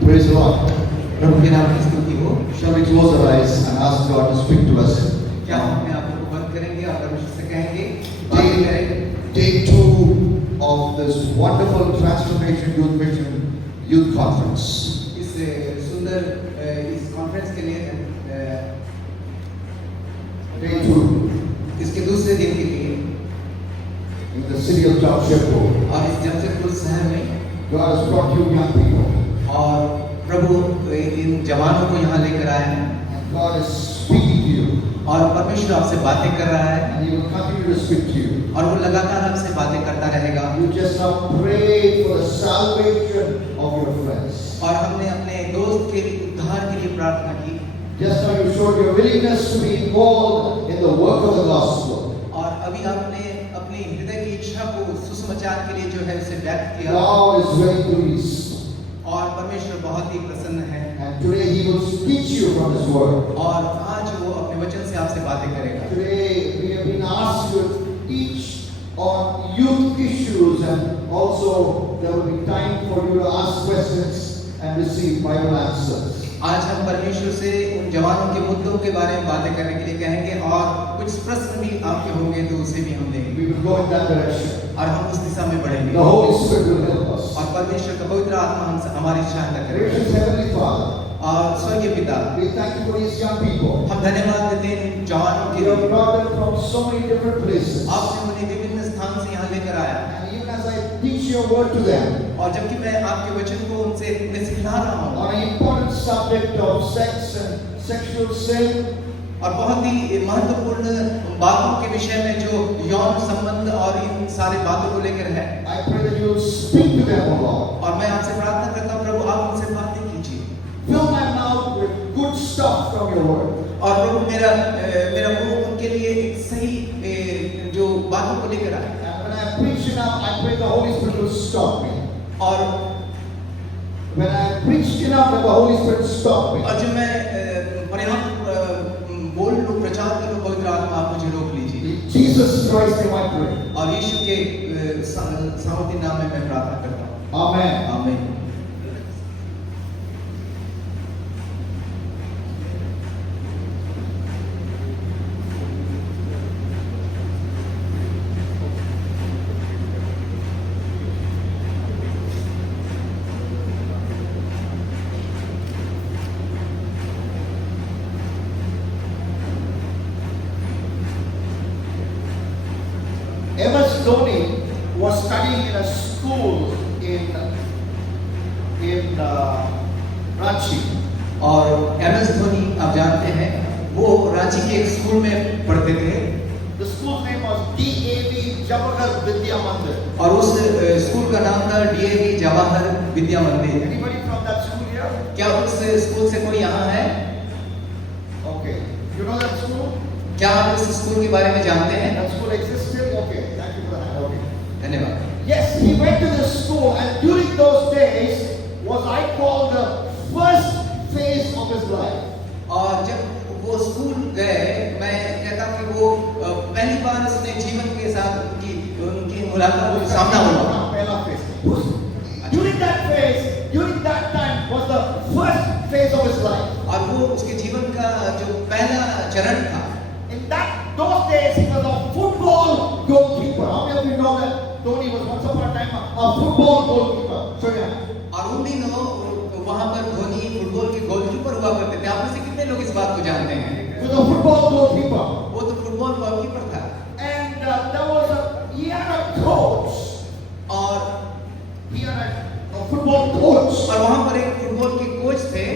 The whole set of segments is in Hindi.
Praise the Lord. प्रभु के नाम की स्तुति हो। Shall we close our eyes and ask God to speak to us? क्या हम अपने आंखों को बंद करेंगे और परमेश्वर से कहेंगे बातें करें। Day 2 of this wonderful Transformation Youth Mission Youth Conference. इस सुंदर इस कॉन्फ्रेंस के लिए Day 2 इसके दूसरे दिन के लिए in the city of Jamshedpur. और इस जमशेदपुर शहर में God has brought you young people. और प्रभु इन जवानों को यहाँ लेकर आया है And God is speaking to you. और परमेश्वर आपसे बातें कर रहा है And He will continue to speak to you. और वो लगातार आपसे बातें करता रहेगा। You just now pray for the salvation of your friends. और हमने अपने दोस्त के लिए उद्धार के लिए प्रार्थना की। Just now you showed your willingness to be involved in the work of the gospel. और अभी आपने अपनी हृदय की इच्छा को सुसमाचार के लिए जो है उसे व्यक्त किया। God is very pleased. और परमेश्वर बहुत ही प्रसन्न है। And today He will teach you from His word. और आज वो अपने वचन से आपसे बातें करेगा। Today we have been asked to teach on youth issues, and also there will be time for you to ask questions and receive Bible answers. आज हम परमेश्वर से उन जवानों के मुद्दों के बारे में बातें करने के लिए कहेंगे और कुछ प्रश्न भी आपके होंगे तो उसे भी हम देंगे। We will go in that direction. और हम उस दिशा में बढ़ेंगे। The Holy Spirit will help us. और परमेश्वर का पवित्र आत्मा हमसे हमारी सहायता करेगा। Gracious Heavenly Father, और स्वर्गीय पिता, we thank you for these young people. हम धन्यवाद देते हैं इन जवानों के You have लिए। brought them from so many different places. आपने उन्हें विभिन्न स्थान से यहाँ लेकर आया And even as I teach your word to them और जबकि मैं आपके वचन को उनसे मैं सिखला रहा हूँ on an important subject of sex and sexual sin, और बहुत ही महत्वपूर्ण बातों के विषय में जो यौन संबंध और इन सारे बातों को लेकर है, I pray that you will speak to them, O Lord. और मैं आपसे प्रार्थना करता हूँ प्रभु आप उनसे बातें कीजिए Fill my mouth with good stuff from your word. और प्रभु मेरा मुंह उनके लिए एक सही जो बातों को लेकर आए। And when I preach enough, I pray the Holy Spirit will stop me. और When I preach enough, that the Holy Spirit stop me. जब मैं पर्याप्त बोल लूं प्रचार करूं पवित्र आत्मा आप मुझे रोक लीजिए। In Jesus Christ name I pray. और यीशु के सामर्थ्य नाम में मैं प्रार्थना करता हूं। Amen. आमीन। MS Dhoni was studying in a school in Ranchi. और एमएस धोनी आप जानते हैं वो रांची के एक स्कूल में पढ़ते थे। The school's name was DAV Jawahar Vidya Mandir. और उस स्कूल का नाम था डीएवी जवाहर विद्या मंदिर। Anybody from that school here? क्या उस स्कूल से कोई यहाँ है? Okay. You know that school? क्या आप इस स्कूल के बारे में जानते हैं? That school existed? Okay. Thank you for that. Okay. धन्यवाद। Yes, he went to this school, and during those days was I call the first phase of his life. और जब वो स्कूल गए मैं कहता कि वो पहली बार उसने जीवन के साथ उनकी मुलाकात का सामना हुआ। पहला phase. During that time was the first phase of his life. और वो उसके जीवन का जो पहला चरण था। In those days he was a football goalkeeper. How many of you know that Dhoni was once upon a time a football goalkeeper? So yeah. और उन दिनों वहाँ पर धोनी फुटबॉल के गोलकीपर हुआ करते थे। आप में से कितने लोग इस बात को जानते हैं? He was a football goalkeeper. वो तो फुटबॉल गोलकीपर था। And he had a coach. और He had a football coach. और वहाँ पर एक फुटबॉल के कोच थे।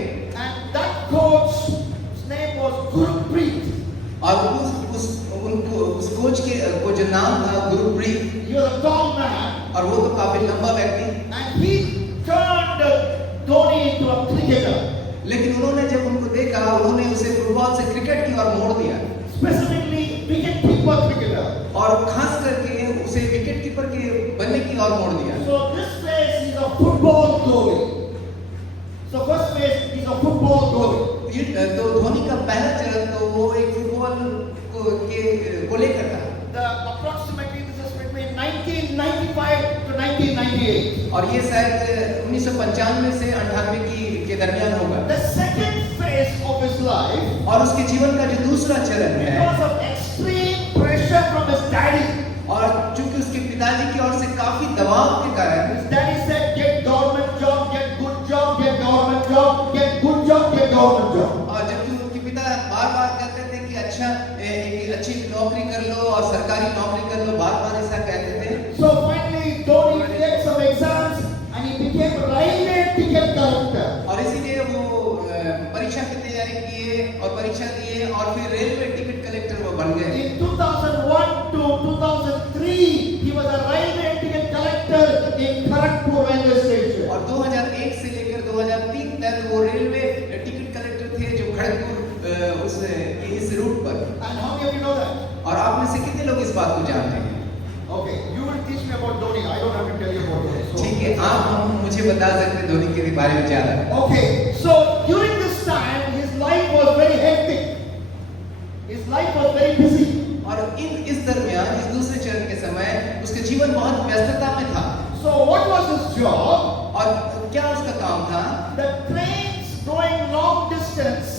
And that coach's name was Gurpreet. और उस कोच के को जो नाम था Gurpreet. He was a tall man. और वो तो काफी लंबा व्यक्ति। And he turned Dhoni into a cricketer. लेकिन उन्होंने जब उनको देखा उन्होंने उसे फुटबॉल से क्रिकेट की ओर मोड़ दिया। Specifically wicket-keeper cricketer. और खास करके उसे विकेट कीपर के बनने की ओर मोड़ दिया। So this phase is a football goalie. So first phase is a football goalie. तो धोनी का पहला चरण तो वो एक फुटबॉल को लेकर था। approximately this is between 1995 to 1998. और ये शायद 1995 से 98 के दरमियान होगा। The second phase of his life, और उसके जीवन का जो दूसरा चरण है, because of extreme pressure from his daddy, और चूंकि उसके पिताजी की ओर से काफी दबाव के कारण, his daddy said, get government job, get good job, get government job, get good job, get government job. और जबकि उनके पिता बार-बार कहते थे कि अच्छा एक अच्छी नौकरी कर लो और सरकारी नौकरी कर लो, बार-बार ऐसा कहते थे। So finally, Dhoni did some exams and he became railway ticket collector. और इसीलिए वो परीक्षा की तैयारी किए और परीक्षा दिए और फिर रेलवे टिकट कलेक्टर वो बन गए। In 2001 to 2003, he was a railway ticket collector in Kharagpur railway station. और 2001 से लेकर 2003 तक वो रेलवे टिकट कलेक्टर थे जो खड़गपुर इस रूट पर। And how many of you know that? और आप में से कितने लोग इस बात को जानते हैं? Okay, you will teach me about Dhoni. I don't have to tell you about Dhoni. So- ठीक है, आप मुझे बता सकते हैं धोनी के बारे में ज्यादा। Okay, so during this time, his life was very hectic. His life was very busy. और इस दरमियान इस दूसरे चरण के समय उसके जीवन बहुत व्यस्तता में था। So what was his job? और क्या उसका काम था? The trains going long distance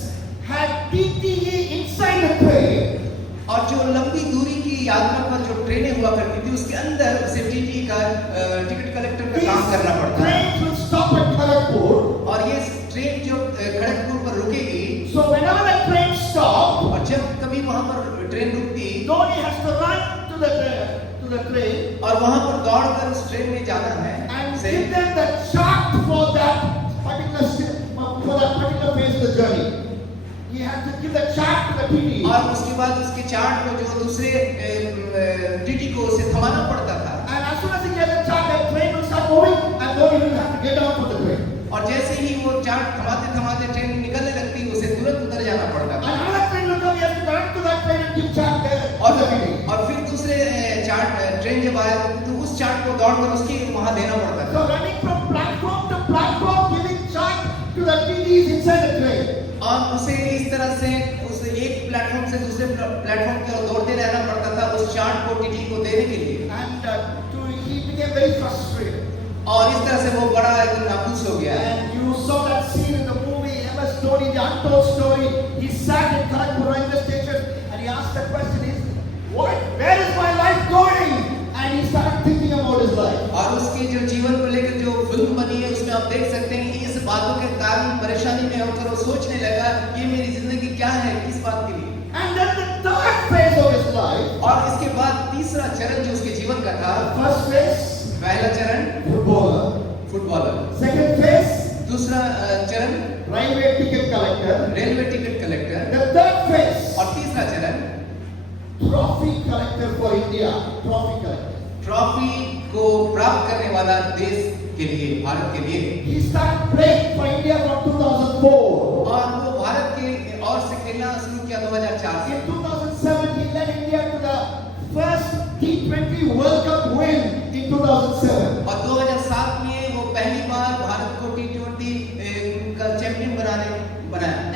had TTE inside the train. और जो लंबी दूरी की यात्रा पर जो ट्रेनें हुआ करती थी उसके अंदर उसे टीटी का टिकट कलेक्टर का काम करना पड़ता है। Trains will stop at Kharagpur. और ये ट्रेन जो खड़गपुर पर रुकेगी, So whenever the train stopped, और जब कभी वहां पर ट्रेन रुकती Dhoni has to run to the train और वहां पर दौड़कर उस ट्रेन में जाना है and से, give them the chart for that particular phase of the journey. He had to give the chart to the TTE. और उसके बाद उसके चार्ट को जो दूसरे टीटी को उसे थमाना पड़ता था। And as soon as he gets the chart, the train will start moving and Dhoni will have to get down from the train. और जैसे ही वो चार्ट थमाते थमाते ट्रेन निकलने लगती उसे तुरंत उतर जाना पड़ता And था। another train will come, he has to run to that train and give chart there. और फिर दूसरे चार्ट ट्रेन जब आया तो उस चार्ट को दौड़कर उसकी वहां देना पड़ता So था। running from platform to platform, giving chart to the TTEs inside the train. और उसे इस तरह से उस एक प्लेटफॉर्म से दूसरे प्लेटफॉर्म की ओर दौड़ते रहना पड़ता था उस चार्ट को टीटी को देने के लिए। And he became very frustrated. और इस तरह से वो बड़ा एकदम नाखुश हो गया। And you saw that scene in the movie MS Dhoni, the untold story. He sat in Kharagpur railway station and he asked the question: where is my life going? And he started thinking about his life. और उसके जो जीवन को लेकर जो फिल्म बनी है उसमें आप देख सकते हैं कि इस बातों के कारण परेशानी में होकर वो सोचने लगा ये मेरी जिंदगी क्या है, किस बात के लिए। And then the third phase of his life. और इसके बाद तीसरा चरण जो उसके जीवन का था, First phase, पहला चरण footballer. फुटबॉलर, Second phase, दूसरा चरण railway ticket collector. Railway ticket collector, The third phase, और तीसरा चरण trophy collector for India. Trophy collector. Trophy को प्राप्त करने वाला देश के लिए, भारत के लिए। He started playing for India from 2004. और वो भारत के और से खेलना शुरू किया 2004 से। In 2007, he led India to the first T20 World Cup win in 2007. और 2007 में वो पहली बार भारत को T20 का चैंपियन बनाया।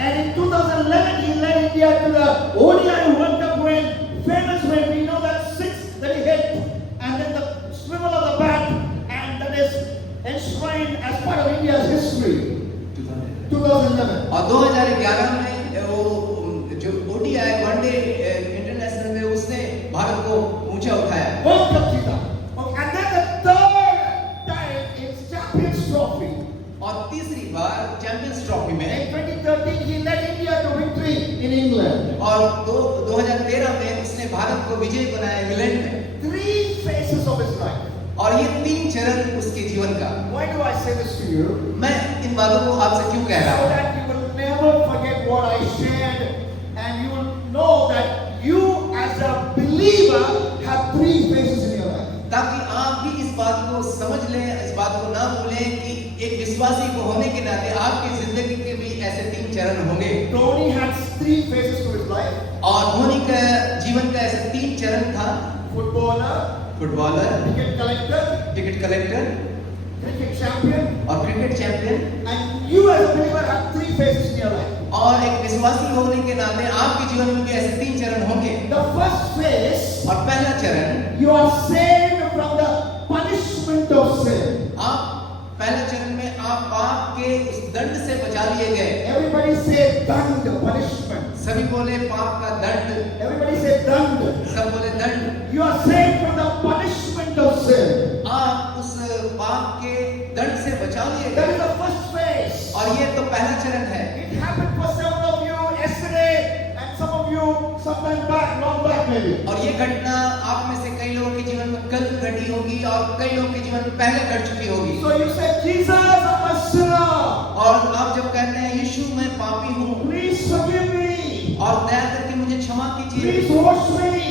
And in 2011, he led India to the ODI World Cup win, famous win. We know that six that he hit, and then the swivel of the bat, and that is enshrined as part of India's history. 2011. और 2011 में वो जो ODI वनडे इंटरनेशनल में उसने भारत को ऊंचा उठाया। World Cup जीता. Okay, and then the third time is Champions Trophy. और तीसरी बार चैंपियंस ट्रॉफी में In 2013, he led India to victory in England. और 2013 में उसने भारत को विजयी बनाया इंग्लैंड में। 3 phases of his life. और ये 3 चरण उसके जीवन का। Why do I say this to you? मैं इन बातों को आपसे क्यों कह रहा So हूँ? that you will never forget what I shared, and you will know that you as a believer have 3 phases in your life. ताकि आप भी इस बात को समझ लें, इस बात को ना भूलें कि एक विश्वासी को होने के नाते आपकी जिंदगी के भी ऐसे 3 चरण होंगे। Dhoni had 3 phases to his life. और धोनी का जीवन का ऐसे 3 चरण था। Footballer, footballer, ticket collector, ticket collector cricket champion, और cricket champion. and you as a believer have 3 phases in your life. और एक विश्वासी होने के नाते आपके जीवन में भी ऐसे 3 चरण होंगे। The first phase, और पहला चरण, you are saved from the punishment of sin. आप पहले चरण में आप पाप के उस दंड से बचा लिए गए। Everybody say dand, punishment. सभी बोले पाप का दंड, Everybody say dand. सब बोले दंड। You are saved from the punishment of sin. आप उस पाप के दंड से बचा लिए That गए। is the first phase. और ये तो पहला चरण है। It happened for several of you yesterday and some of you sometime back, long back maybe. और ये घटना आप में से कई लोगों के जीवन में कल घटी होगी और कई लोगों के जीवन में पहले घट चुकी होगी। So you say, Jesus, I'm a sinner. और आप जब कहते हैं यीशु मैं पापी हूँ Please forgive me. और दया करके मुझे क्षमा कीजिए, Please wash me.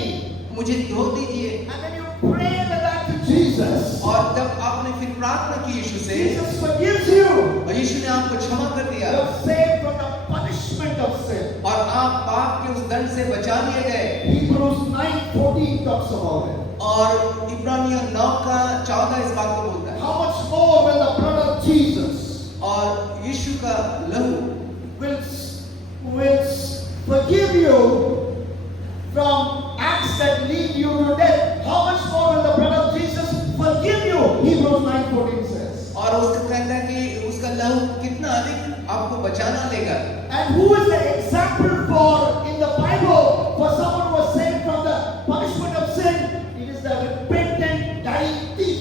मुझे धो दीजिए। And then you pray that to Jesus. और जब आपने फिर प्रार्थना की यीशु से Jesus forgives you. और यीशु ने आपको क्षमा कर दिया You are saved from the punishment of sin. और आप पाप के उस दंड से बचा लिए गए। Hebrews 9:14 talks about it. और इब्रानियों 9:14 इस बात को बोलता है। How much more will the blood of Jesus और यीशु का लहू will forgive you from acts that lead you to death? How much more will the blood of Jesus forgive you? Hebrews 9:14 says. और उसका कहता है कि उसका लहू कितना अधिक आपको बचाना लेगा। And who is the example for in the Bible for someone who was saved from the punishment of sin? It is the repentant dying thief.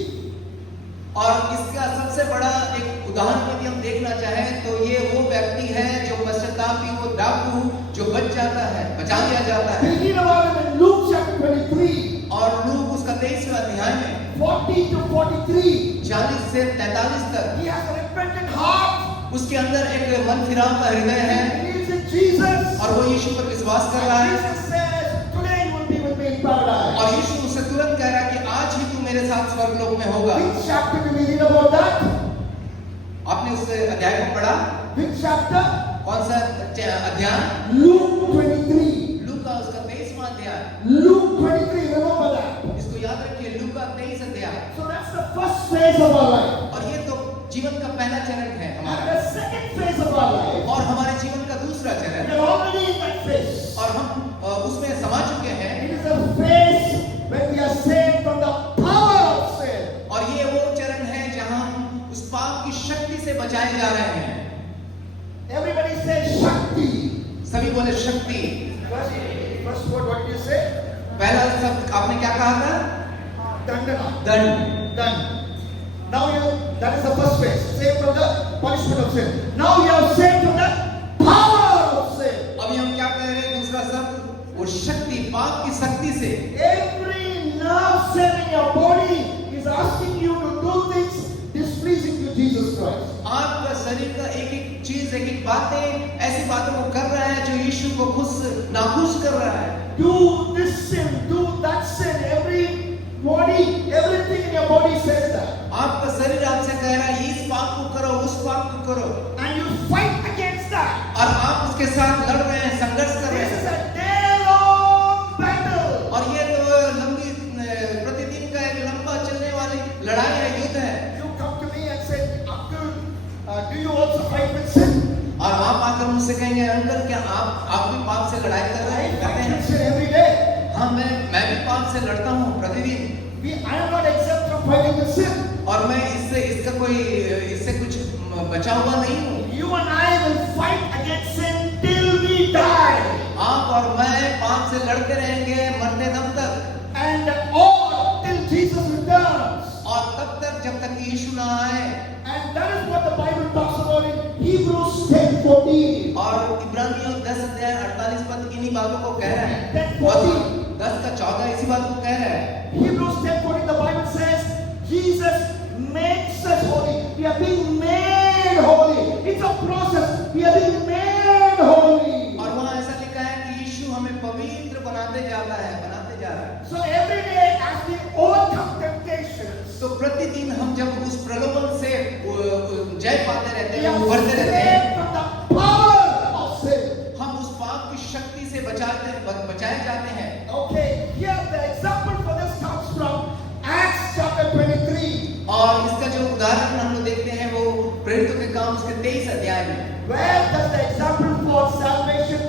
और इसका सबसे बड़ा एक उदाहरण यदि हम देखना चाहें तो ये वो व्यक्ति है जो पश्चातापी, वो डाकू जो बच जाता है, बचा लिया जाता We है। read about him in Luke chapter 23, और लूक उसका 23वां अध्याय में 40 to 43. 40 से 43 तक He has a repentant heart. उसके अंदर एक मन फिराव का हृदय है He believes in Jesus. और वो यीशु पर विश्वास कर रहा And है। Jesus says, today you will be with me in paradise. और यीशु उससे तुरंत कह रहा है कि आज ही तू मेरे साथ स्वर्गलोक में होगा। Which chapter do we read about that? आपने उस अध्याय को पढ़ा? Which chapter? कौन सा अध्याय? Luke 23. लूक का उसका 23वां अध्याय। Luke 23, remember that. इसको याद रखिए, लूक का 23 अध्याय। So that's the first phase of our life. और ये तो जीवन का पहला चरण है And हमारा। the second phase of our life, और हमारे जीवन का दूसरा we चरण, are already in that phase. और हम उसमें समा चुके हैं। It is a phase when we are saved from the power of sin. और ये वो चरण है जहां हम उस पाप की शक्ति से बचाए जा रहे हैं। Everybody says Shakti. सभी बोले शक्ति। First word, what did you say? पहला शब्द आपने क्या कहा था? Dandana. दंड। Done. Now that is the first phase, saved from the punishment of sin. Now you are saved from the power of sin. अभी हम क्या कह रहे हैं? दूसरा शब्द वो शक्ति, पाप की शक्ति से। Every nerve cell in your body is asking you to do things displeasing to Jesus Christ. आपका शरीर का एक एक चीज, एक एक बातें, ऐसी बातों को कर रहा है जो यीशु को नाखुश कर रहा है। Do this sin, do that sin. Every body, everything in your body says that. आपका शरीर आपसे कह रहा है इस पाप को करो, उस पाप को करो, And you fight against that. और आप उसके साथ लड़ रहे हैं, संघर्ष कर रहे This is हैं। a day-long battle. और ये तो लंबी प्रतिदिन का एक लंबा चलने वाली लड़ाई है, युद्ध है। You come to me and say, Abdul, do you also fight with sin? और आप आकर मुझसे कहेंगे अंकल क्या आप भी पाप से लड़ाई कर रहे I हैं, करते fight with हैं? sin every day. हाँ, मैं भी पाप से लड़ता हूँ प्रतिदिन। I am not exempt from fighting with sin. और मैं इससे कुछ बचा हुआ नहीं हूँ। You and I will fight against sin till we die. आप और मैं पाप से लड़ते रहेंगे मरते दम तक। And all till Jesus returns. और तब तक जब तक यीशु ना आए। And that is what the Bible talks about in Hebrews 10:14. और इब्रानियों 10 अध्याय 48 पद इन्हीं बातों को कह रहा है। 10:14. 10:14 इसी बात को कह रहा है। Hebrews 10:14, the Bible says, Jesus makes us holy. We are being made holy. It's a process. We are being made holy. और वहाँ ऐसा लिखा है कि यीशु हमें पवित्र बनाते जाता है, बनाते जा रहा है। So every day as we overcome temptations, तो प्रतिदिन हम जब उस प्रलोभन से जय पाते रहते we हैं, are उभरते रहते हैं, saved from the power of sin. हम उस पाप की शक्ति से बचाए जाते हैं। Okay, here the example for this comes from Acts chapter 23. और इसका जो उदाहरण हम लोग देखते हैं वो प्रेरितों के काम उसके 23 अध्याय में। Where does the example for salvation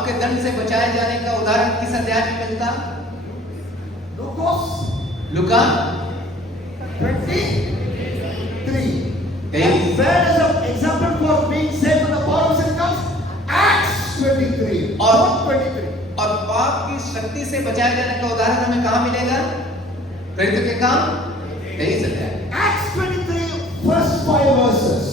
पाप के दंड से बचाए जाने का उदाहरण किस अध्याय में मिलता? लूका 23. Hey. And where is the example for being saved from the power of sin comes? Acts 23. और- 23. और पाप की शक्ति से बचाए जाने का उदाहरण हमें कहाँ मिलेगा? प्रेरितों के काम 23 अध्याय। Acts 23, first 5 verses.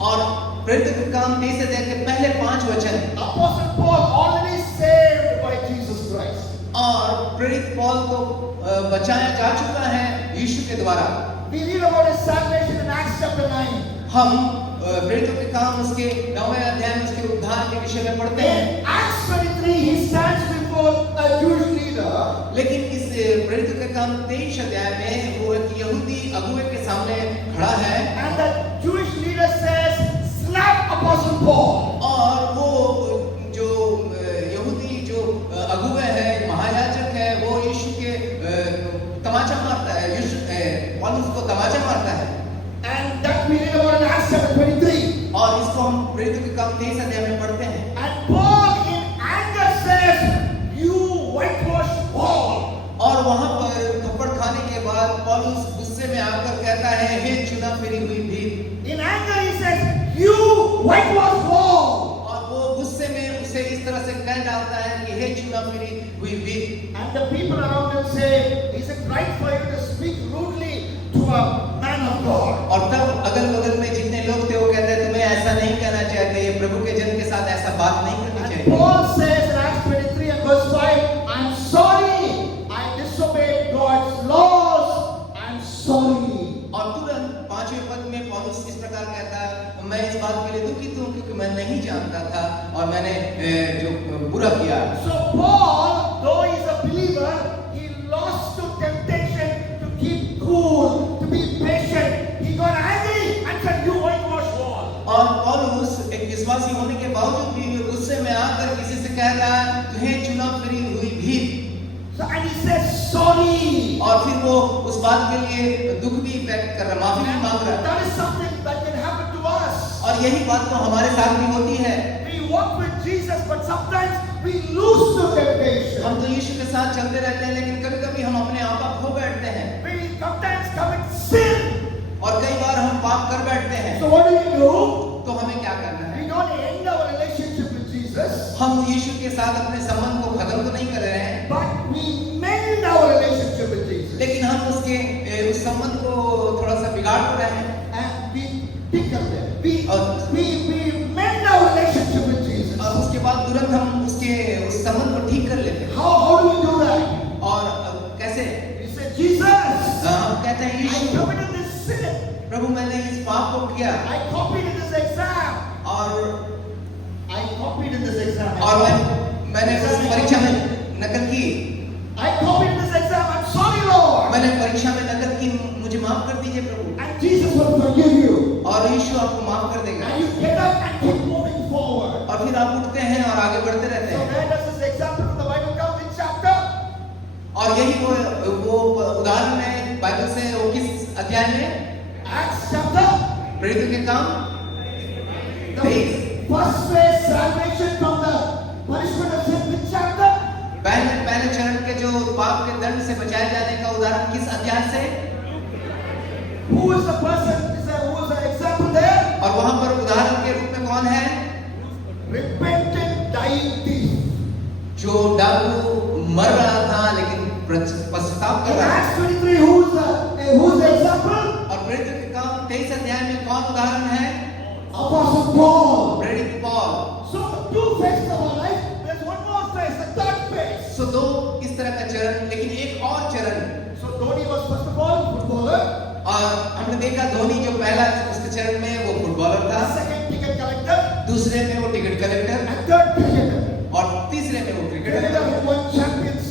और प्रेरितों के काम 23 अध्याय के पहले 5 वचन। Apostle Paul already saved by Jesus Christ. और प्रेरित पौल को बचाया जा चुका है यीशु के द्वारा। We read about his salvation in Acts chapter 9. हम प्रेरितों के काम उसके 9वें अध्याय में उसके उद्धार के विषय में पढ़ते हैं। In Acts 23, he stands before a Jewish leader. लेकिन इस प्रेरितों के काम 23 अध्याय में वो एक यहूदी अगुवे के सामने खड़ा है And the Jewish leader says, slap Apostle Paul. और वो जो यहूदी जो अगुवे है महायाजक है वो यीशु के तमाचा मारता है, यीशु पौलुस को तमाचा मारता है। And that we read about in Acts chapter 23. और इसको हम प्रेरितों के काम 23 अध्याय में पढ़ते हैं। And Paul in anger says, you whitewashed wall. और वहां पर थप्पड़ खाने के बाद पौलुस गुस्से में आकर कहता है, हे चुना फिरी हुई भीड़। In anger he says, you whitewashed wall. और वो गुस्से में उसे इस तरह से कह डालता है कि हे चुना फिरी हुई भीड़। And the people around him say, is it right for you to speak rudely to a man of God? और तब अगल बगल में जितने लोग थे वो कहते हैं तुम्हें ऐसा नहीं कहना चाहिए, ये प्रभु के जन के साथ ऐसा बात नहीं करनी And चाहिए। Paul says in Acts 23 and verse 5, I'm sorry, I disobeyed God's laws, I'm sorry. और तुरंत 5वें पद में पौलुस इस प्रकार कहता है, मैं इस बात के लिए दुखित हूँ क्योंकि मैं नहीं जानता था और मैंने जो बुरा किया। So Paul, though he's a believer, he lost to temptation to keep cool, to be patient. He got angry and said, you whitewashed wall. और पौलुस एक विश्वासी होने के बावजूद भी गुस्से में आकर किसी से कह रहा है, तुम्हें चुना फिरी हुई भीड़। So, and he says, sorry. और फिर वो उस बात के लिए दुख भी व्यक्त कर रहा, माफी भी मांग रहा है। That is something that can happen to us. और यही बात तो हमारे साथ भी होती है। We walk with Jesus, but sometimes we lose to temptation. हम तो यीशु के साथ चलते रहते हैं लेकिन कभी-कभी हम अपने आप खो बैठते हैं We sometimes commit sin. और कई बार हम पाप कर बैठते हैं। So what do? तो हमें क्या करना है? We don't end our relationship with Jesus, हम यीशु के साथ अपने संबंध को खत्म तो नहीं कर रहे हैं, but we mend our relationship with Jesus. लेकिन हम उसके उस संबंध को थोड़ा सा बिगाड़ तो रहे हैं And we pick up them. और We mend our relationship with Jesus. और उसके बाद तुरंत हम उसके उस संबंध को ठीक कर लेते हैं। How do we do that? और कैसे? We say, Jesus, हम कहते हैं I Yeshu committed this sin. प्रभु मैंने इस पाप को किया I copied in this exam. और मैंने उस परीक्षा में नकल की। I copied in this exam. I'm sorry, Lord. मैंने परीक्षा में नकल की, मुझे माफ कर दीजिए प्रभु। And Jesus will forgive you. और यीशु आपको माफ कर देगा। And you get up and keep moving forward. और फिर आप उठते हैं और आगे बढ़ते रहते So हैं। where does this example from the Bible come? Which chapter? और यही वो उदाहरण है बाइबल से, वो किस अध्याय में? Acts chapter. प्रेरितों के काम The first phase salvation from the punishment of sin. Which chapter? पहले चरण के जो पाप के दंड से बचाए जाने का उदाहरण किस अध्याय से? Who is the person? Who is the example there? और वहां पर उदाहरण के रूप में कौन है? Repentant dying thief. जो डाकू मर रहा था लेकिन पश्चाताप कर In रहा था। Acts 23, who is the example? और प्रेरितों के काम 23 अध्याय में कौन उदाहरण है? Apostle Paul. प्रेरित Paul. So the two phases of our life. There's one more phase, the third phase. सो दो इस तरह का चरण, लेकिन एक और चरण। So Dhoni was first of all footballer. और हमने देखा धोनी जो पहला उसके चरण में वो फुटबॉलर था, Second ticket collector. दूसरे में वो ticket collector And third cricketer. और तीसरे में वो Cricketer cricketer. who won champions,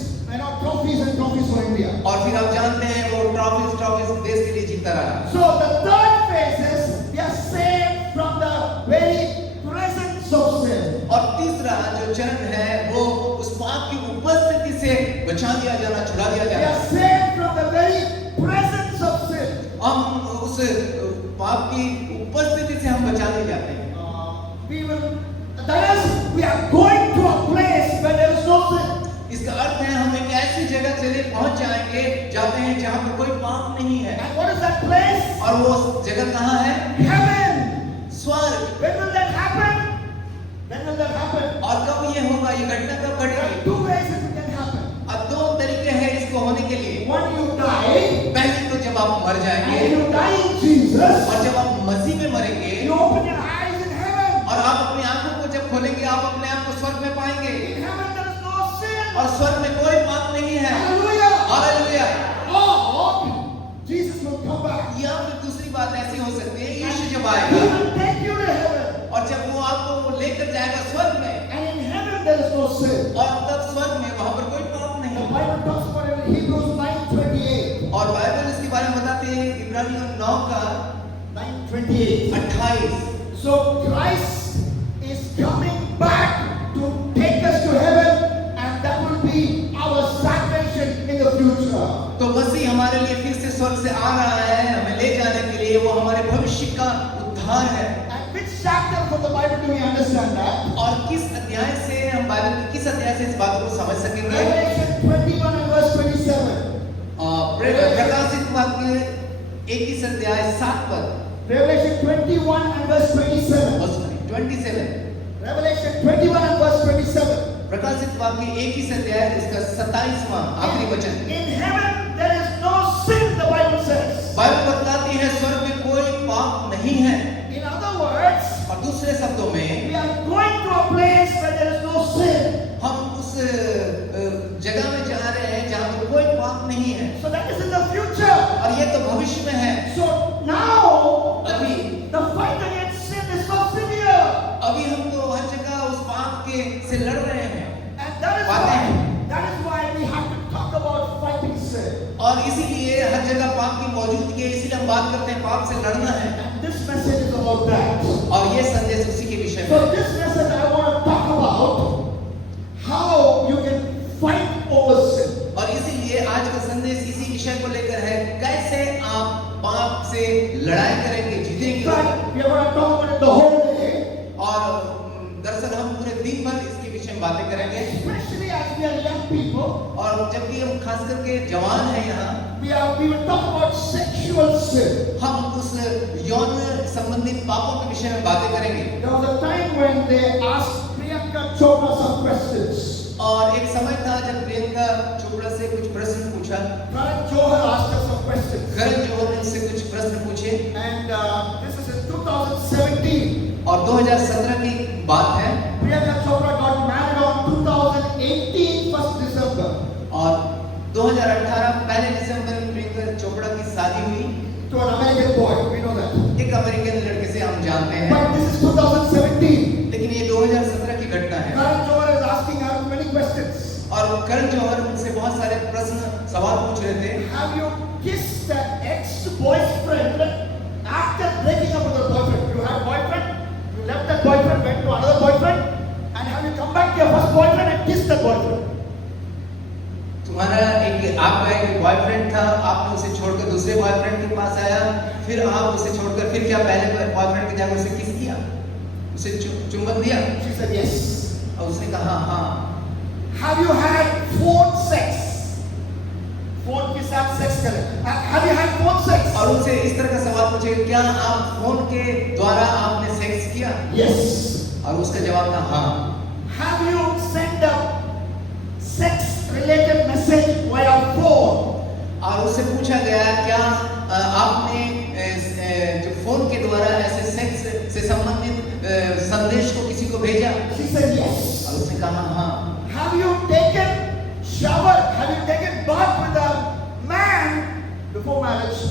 trophies and trophies for India. और फिर आप जानते हैं वो ट्रॉफीज देश के लिए जीतता रहा। So the third phase is we are saved from the very presence of sin. और तीसरा जो चरण है वो उस पाप की उपस्थिति से बचा लिया जाना, छुड़ा दिया We जाना। are saved from the very presence of sin. हम उस पाप की उपस्थिति से हम बचा लिए जाते हैं। That is, we are going to a place इसका अर्थ है हम एक ऐसी जगह चले पहुंच जाएंगे, जाते हैं जहां पर कोई पाप नहीं है। And what is that place? और वो जगह कहाँ है? Heaven. स्वर्ग। When will that happen? When will that happen? और कब ये होगा? ये घटना कब There are घटेगी? two ways it can happen. अब दो तरीके हैं इसको होने के लिए। One, you die, पहले तो जब आप मर and जाएंगे you die in Jesus. और जब आप मसीह में मरेंगे You open your eyes in heaven. और आप अपनी आंखों को जब खोलेंगे, आप अपने आप को स्वर्ग में पाएंगे In heaven there is no sin. और स्वर्ग में कोई पाप नहीं है। Hallelujah. Hallelujah. Or Jesus will come back. या फिर दूसरी बात ऐसी हो सकती है, यीशु जब He आएगा will take you to heaven. और जब वो आपको लेकर जाएगा स्वर्ग में, And in heaven there is no sin. और तब स्वर्ग में वहां पर कोई पाप The नहीं। Bible talks about it in Hebrews 9:28. और बाइबल इसके बारे में बताते हैं इब्रानियों 9 का 9:28. 28। So Christ is coming back to take us to heaven, and that will be our salvation in the future. तो मसीह हमारे लिए फिर से स्वर्ग से आ रहा है, हमें ले जाने के लिए। वो हमारे भविष्य का उद्धार है। And which chapter of the Bible do we understand that? और किस अध्याय से हम बाइबल के किस अध्याय से इस बात को समझ सकेंगे? Revelation 21 and verse 27. प्रकाशित वाक्य 21 अध्याय 7 पद। Revelation 21 and verse 27. 27। Revelation 21 and verse 27. प्रकाशित वाक्य 21 अध्याय इसका 27वां आखिरी वचन। In heaven there is no sin, the Bible says. Bible बताती है स्वर्ग में कोई पाप नहीं है। In other words, और दूसरे शब्दों में we are going to a place where there is no sin. हम उस जगह में जा रहे हैं जहां पर कोई पाप नहीं है। So that is in the future. और ये तो भविष्य में है। So now अभी the fight against sin is so severe. अभी हम तो हर जगह उस पाप के से लड़ रहे हैं। And that is why we have to talk about fighting sin. और इसीलिए हर जगह पाप की मौजूदगी है, इसीलिए हम बात करते हैं पाप से लड़ना है। And this message is about that. और ये संदेश उसी के विषय So में है। this message I want to talk about how you can fight over sin. और इसीलिए आज का संदेश इसी विषय को लेकर है, कैसे आप पाप से लड़ाई करेंगे, In जीतेंगे। fact, we are going to talk about it the whole day. और दरअसल हम पूरे दिन भर इसके विषय में बातें करेंगे। Especially as we are young people, और जब भी हम खास करके जवान हैं यहाँ, we will talk about sexual sin. हम उस यौन संबंधित पापों के विषय में बातें करेंगे। There was a time when they asked Priyanka Chopra some questions. और एक समय था जब प्रियंका चोपड़ा से कुछ प्रश्न पूछा। Karan Johar asked her some questions. Karan Johar ने उससे कुछ प्रश्न पूछे। And this is in 2017. और 2017 की बात है। Priyanka Chopra got married on 2018 1st December. और 2018 पहले दिसंबर में प्रियंका चोपड़ा की शादी हुई To an American boy, we know that. एक अमेरिकन लड़के से, हम जानते हैं। But this is 2017. लेकिन ये 2017 की घटना है। Karan Johar is asking her many questions. और करण जौहर उनसे बहुत सारे प्रश्न सवाल पूछ रहे थे। Have you kissed that ex-boyfriend after breaking up with your boyfriend? You had boyfriend, you left that boyfriend, went to another boyfriend, and have you come back to your first boyfriend and kissed that boyfriend? तुम्हारा आपका एक बॉयफ्रेंड था, आपने उसे छोड़कर दूसरे बॉयफ्रेंड के पास आया, फिर आप उसे छोड़कर फिर क्या पहले बॉयफ्रेंड की जगह उसे किस किया, उसे चुंबन दिया? She said yes. और उसने कहा हाँ। Have you had phone sex? Phone के साथ सेक्स करें? Have you had phone sex? और उनसे इस तरह का सवाल पूछे, क्या आप फोन के द्वारा आपने सेक्स किया? Yes. और उसका जवाब था हाँ। Have you sent a sex-related message via phone? और उससे पूछा गया, क्या आपने जो फोन के द्वारा ऐसे सेक्स से संबंधित संदेश को किसी को भेजा? She said yes. और उसने कहा हाँ। Have you taken shower? Have you taken bath with a man before marriage?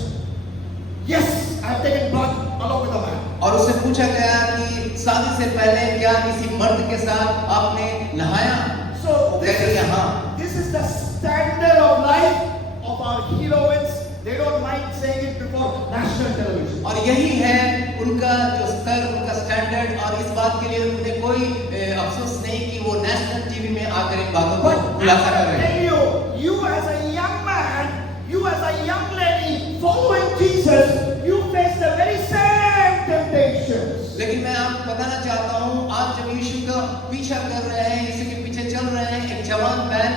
Yes, I have taken bath along with a man. और उससे पूछा गया कि शादी से पहले क्या किसी मर्द के साथ आपने नहाया? So हाँ। this is the standard of life of our heroines. They don't mind saying it before national television. और यही है उनका जो स्तर, उनका स्टैंडर्ड, और इस बात के लिए उन्हें कोई अफसोस नहीं कि वो नेशनल टीवी में आकर इन बातों को But खुलासा I कर रहे हैं। tell you as a young man, you as a young lady following Jesus, you face the very same temptations. लेकिन मैं आपको बताना चाहता हूँ, आप जब यीशु का पीछा कर रहे हैं, यीशु के पीछे चल रहे हैं, एक जवान बहन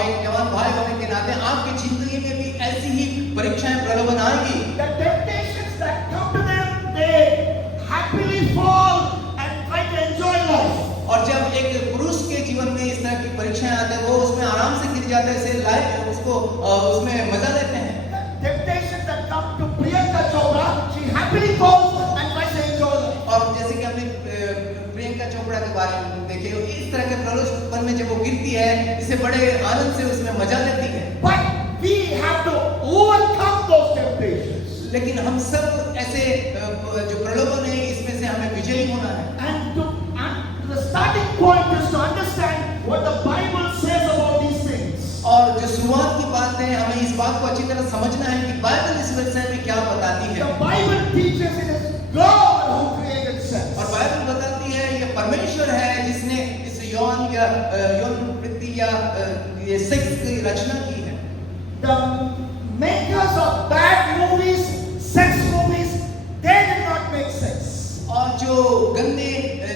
और एक जवान भाई होने के नाते आपकी जिंदगी में भी ऐसी ही परीक्षाएं प्रलोभन आएगी। The temptations that come to them, they happily fall and try to enjoy life. और जब एक पुरुष के जीवन में इस तरह की परीक्षाएं आते हैं, वो उसमें आराम से गिर जाते हैं, इसे लाइफ उसको उसमें मजा लेते हैं। The temptations that come to Priyanka Chopra, she happily falls and tries to enjoy life. और जैसे कि हमने प्रियंका चोपड़ा के बारे में देखे, इस तरह के प्रलोभन में जब वो गिरती है, इसे बड़े आनंद से उसमें मजा लेती है। But we have to overcome those temptations. लेकिन हम सब ऐसे जो प्रलोभन है, इसमें से हमें विजयी होना है। And the starting point is to understand what the Bible says about these things. और जो शुरुआत की बात है, हमें इस बात को अच्छी तरह समझना है कि बाइबल इस विषय में क्या बताती है। The Bible teaches it is God who created sex. और बाइबल बताती है ये परमेश्वर है जिसने इस यौन या यौन वृत्ति या ये सेक्स की रचना की है। The makers of bad movies, sex movies, they did not make sex. और जो गंदे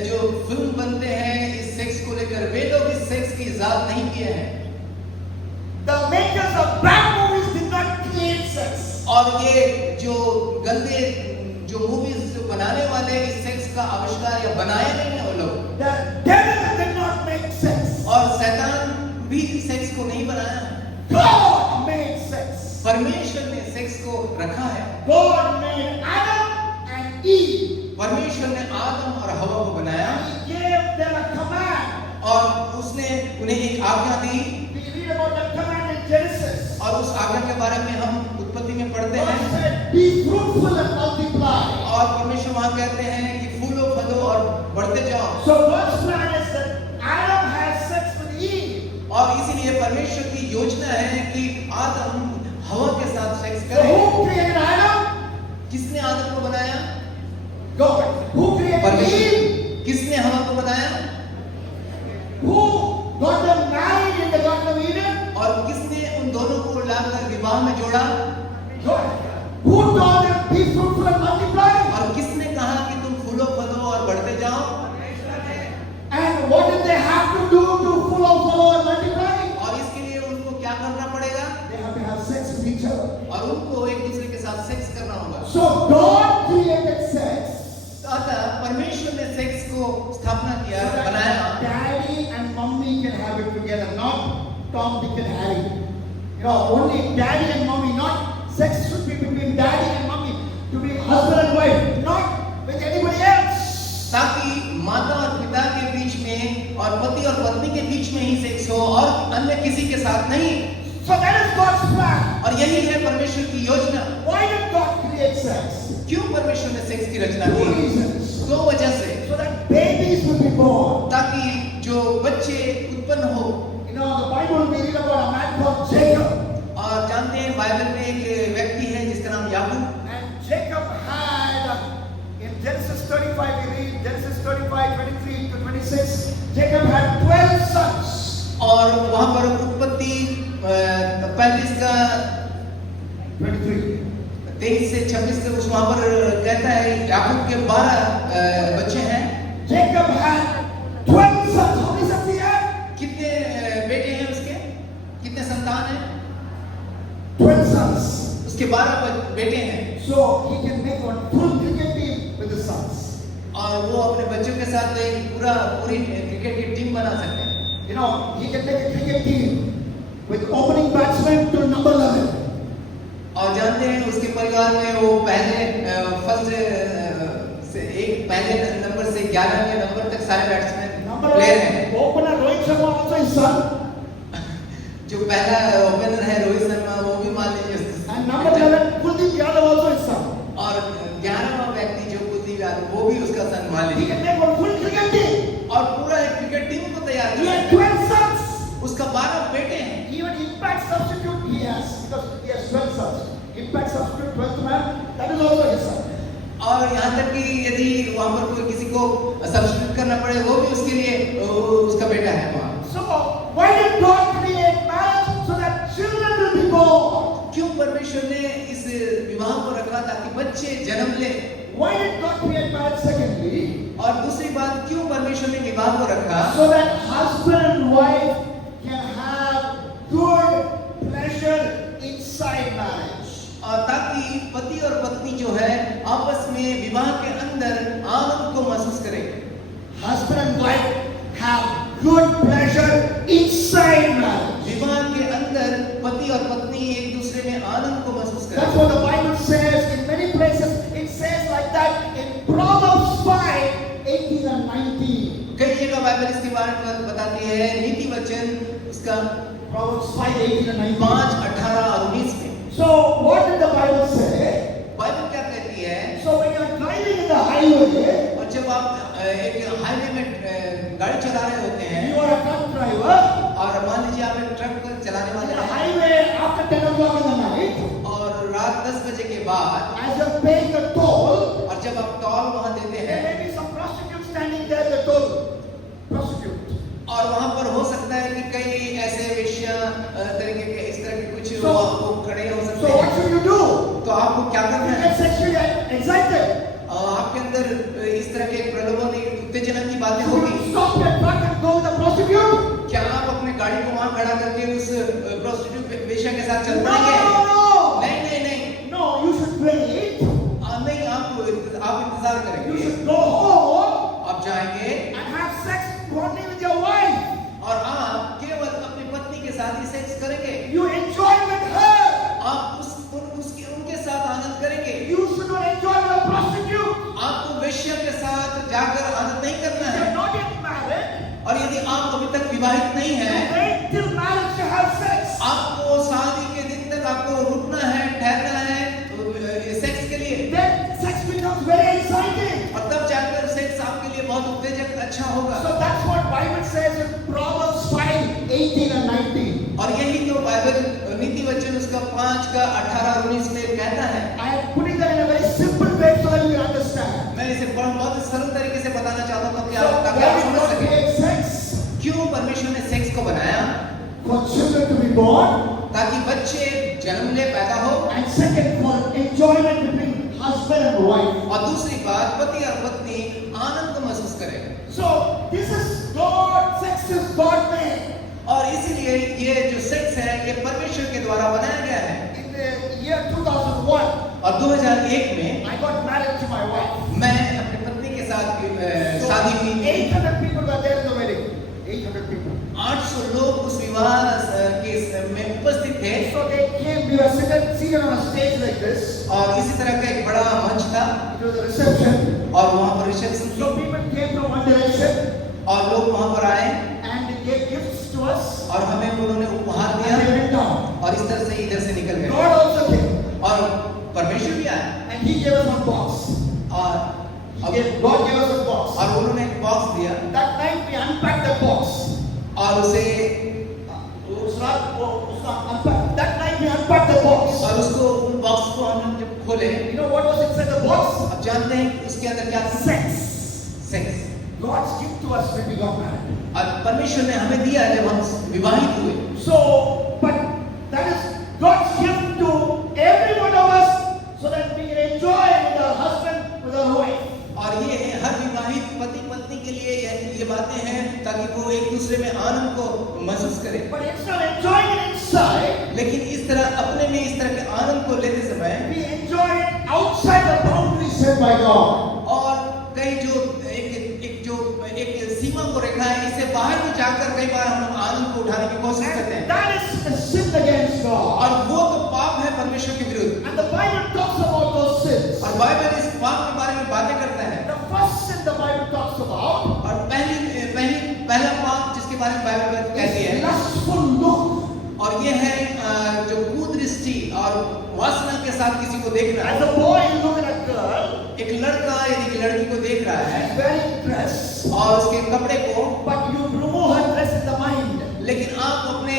जो फिल्म बनते हैं इस सेक्स को लेकर, वे लोग इस सेक्स की इजाद नहीं किए हैं। The makers of bad movies did not create sex. और ये जो गंदे जो मूवीज जो बनाने वाले इस सेक्स का आविष्कार या बनाए नहीं है वो लोग। The devil did not make sex. और शैतान भी सेक्स को नहीं बनाया है। God made sex. परमेश्वर ने सेक्स को रखा है। God made Adam and Eve. परमेश्वर ने आदम और हवा को बनाया He gave them a command. और उसने उन्हें एक आज्ञा दी। We read about the command in Genesis. और उस आज्ञा के बारे में हम उत्पत्ति में पढ़ते God हैं। said, "Be fruitful and multiply." और परमेश्वर वहां कहते हैं कि फूलो फलो और बढ़ते जाओ। So God's plan is that Adam has sex with Eve. और इसीलिए परमेश्वर की योजना है कि आदम हवा के साथ सेक्स So करे। who created Adam? किसने आदम को बनाया? God. Who created परमेश्वर। Eve? किसने हवा को बनाया? Who got them married in the Garden of Eden? और किसने उन दोनों को लाकर विवाह में जोड़ा? God. Who told them be fruitful and multiply? और किसने कहा कि तुम फूलो फलो और बढ़ते जाओ? And what did they have to do to follow and multiply? और इसके लिए उनको क्या करना पड़ेगा? They have to have sex with each other. और उनको एक दूसरे के साथ सेक्स करना होगा। So God created sex. अतः परमेश्वर ने सेक्स को स्थापना किया, So that बनाया। daddy and mommy can have it together, not Tom, Dick and Harry. You know, only daddy and mommy, not sex should be between daddy and mommy, to be husband and wife, not with anybody else. ताकि माता और पिता के बीच में और पति और पत्नी के बीच में ही सेक्स हो और अन्य किसी के साथ नहीं। So that is God's plan. और यही है परमेश्वर की योजना। Why did God create sex? क्यों परमेश्वर ने सेक्स की रचना Two की? reasons. दो वजह से। So that babies will be born. ताकि जो बच्चे उत्पन्न हो। You know, the Bible we read about a man called Jacob. और जानते हैं बाइबल में एक व्यक्ति है जिसका नाम याकूब। And Jacob had, in Genesis 35, we read Genesis 35, 23 to 26, Jacob had 12 sons. और वहां पर उत्पत्ति 35 का 23 से 26 से उस वहां पर कहता है याकूब के 12 बच्चे हैं। Jacob had 12 sons. How many sons he had? कितने बेटे हैं उसके? कितने संतान हैं? 12 sons. उसके 12 बेटे हैं। So he can make one full cricket team with his sons. और वो अपने बच्चों के साथ एक पूरी क्रिकेट की टीम बना सकते हैं। You know, he can make a cricket team with opening batsman to number 11. और जानते हैं उसके परिवार में वो पहले फर्स्ट से एक पहले नंबर से 11वें नंबर तक सारे बैट्समैन Number प्लेयर 11, हैं। opener Rohit Sharma also his son. जो पहला ओपनर है रोहित शर्मा, वो भी मान लीजिए। And number 11, Kuldeep Yadav also his son. और 11वां व्यक्ति जो कुलदीप यादव, वो भी उसका सन मान He लीजिए। can make one full cricket team. और पूरा एक क्रिकेट टीम को तैयार He किया। had 12 sons. उसका 12 बेटे हैं। Even impact substitute he has, because he has 12 sons. Impact substitute 12th man, that is also his son. और यहाँ तक कि यदि वहाँ पर कोई किसी को सब्स्टिट्यूट करना पड़े, वो भी उसके लिए उसका बेटा है वहाँ। So why did God create marriage? So that children will be born. क्यों परमेश्वर ने इस विवाह को रखा ताकि बच्चे जन्म ले? Why did God create marriage? Secondly, और दूसरी बात, क्यों परमेश्वर ने विवाह को रखा? so that husband and wife can have good पति और पत्नी जो है आपस में विवाह के अंदर आनंद को महसूस करें। Husband and wife have good pleasure inside marriage. विवाह के अंदर पति और पत्नी एक दूसरे में आनंद को महसूस That's करें। what the Bible says in many places. It says like that in Proverbs 5:18 and 19. कई जगह बाइबल इसके बारे में बताती है, नीति वचन उसका Proverbs 5:18 and 19. 5, 18 और 19 में। So what did the Bible say? Bible क्या कहती है? So when you're driving in the highway, और जब आप एक हाईवे में गाड़ी चला रहे होते हैं you are a truck driver. और मान लीजिए आप एक ट्रक चलाने On वाले the हैं highway after 10 o'clock in the night, और रात 10 बजे के बाद as you're paying the toll, और जब आप टोल वहां देते there हैं may be some prostitute standing there, the toll prostitute. और वहां पर हो सकता है कि कई ऐसे वेश्या तरीके के इस तरह के कुछ So- आपको खड़े हो So सकते what हैं। should you do? तो आपको क्या करना You है? get sexually excited. आपके अंदर इस तरह के प्रलोभन उत्तेजना की बातें You होगी। stop your truck and go with the prostitute. क्या आप अपने गाड़ी को वहां खड़ा करके उस प्रोस्टिट्यूट वेश्या के साथ चल No, पड़ेंगे? no, नहीं नहीं नहीं no. No, you should wait. नहीं, आप इंतजार You करेंगे। should go home आप जाएंगे and have sex only with your wife. और आप केवल अपनी पत्नी के साथ ही सेक्स करेंगे। You enjoy with her. आप उनके साथ आनंद करेंगे। You should not enjoy with a prostitute. आपको वेश्या के साथ जाकर आनंद नहीं करना If है। you're not yet married, और यदि आप अभी तक विवाहित नहीं you हैं, wait till marriage to have sex. आपको शादी के दिन तक आपको रुकना है, ठहरना है सेक्स के लिए। Then sex becomes very exciting. और तब जाकर सेक्स आपके लिए बहुत उत्तेजक अच्छा होगा। So that's what Bible says in Proverbs 5:18 and 19. और यही तो बाइबल नीति वचन उसका 5 का 18 और 19 में कहता है। I am putting that in a very simple way so that you can understand. मैं इसे बहुत सरल तरीके से बताना चाहता हूँ ताकि So ताकि why आप did समझ God सकें। create sex? क्यों परमेश्वर ने सेक्स को बनाया? For children to be born, ताकि बच्चे जन्म ले, पैदा हो। and second for enjoyment between husband and wife. और दूसरी बात, पति और पत्नी आनंद को महसूस करें। So this is God. Sex is God made. और इसीलिए ये जो सेक्स है ये परमेश्वर के द्वारा बनाया गया है। In the year 2001, और 2001 में I got married to my wife. मैं अपनी पत्नी के साथ शादी की। 800 people were there in the wedding. 800 people. 800 लोग उस विवाह में उपस्थित थे। So they came. We were seated on a stage like this. और इसी तरह का एक बड़ा मंच था It was a reception. और वहाँ पर रिसेप्शन So थी people came from one direction और लोग वहाँ पर आए and they gave gifts to us. और हमें उन्होंने उपहार And दिया they went down. और इस तरह से इधर से निकल गए। God also came और परमेश्वर भी आया and He gave us one box. और God gave us a box. और उन्होंने एक बॉक्स दिया That night we unpacked the box. और उसे That night we unpacked the box. और उसको उन बॉक्स को हम जब खोले, You know what was inside the box? अब जानते हैं कि उसके अंदर क्या था? Sex. Sex. God's gift to us when we got married. और परमेश्वर ने हमें दिया जब हम विवाहित हुए। So, but that is God's gift to every one of us so that we can enjoy with our husband, with our wife. और ये हर विवाहित पति पत्नी के लिए ये बातें हैं ताकि वो एक दूसरे में आनंद को महसूस करें। But instead of enjoying it inside, लेकिन इस तरह अपने में इस तरह के आनंद को लेते समय we enjoy it outside the boundaries set by God. और कई जो एक सीमा को रेखा है, इससे बाहर भी जाकर कई बार हम आनंद को उठाने की कोशिश करते And हैं that is a sin against God. और वो तो पाप है परमेश्वर के विरुद्ध। And the Bible talks about those sins. और बाइबल इस पाप के बारे में बातें करता है। The first sin the Bible talks about और पहला पाप जिसके बारे में बाइबल कहती है is lustful look. और ये है जो कुदृष्टि और वासना के साथ किसी को देखना। As a boy, you look at a girl, एक लड़का यदि एक लड़की को देख रहा है she's wearing dress, और उसके कपड़े को, but you remove her dress in the mind. लेकिन आप अपने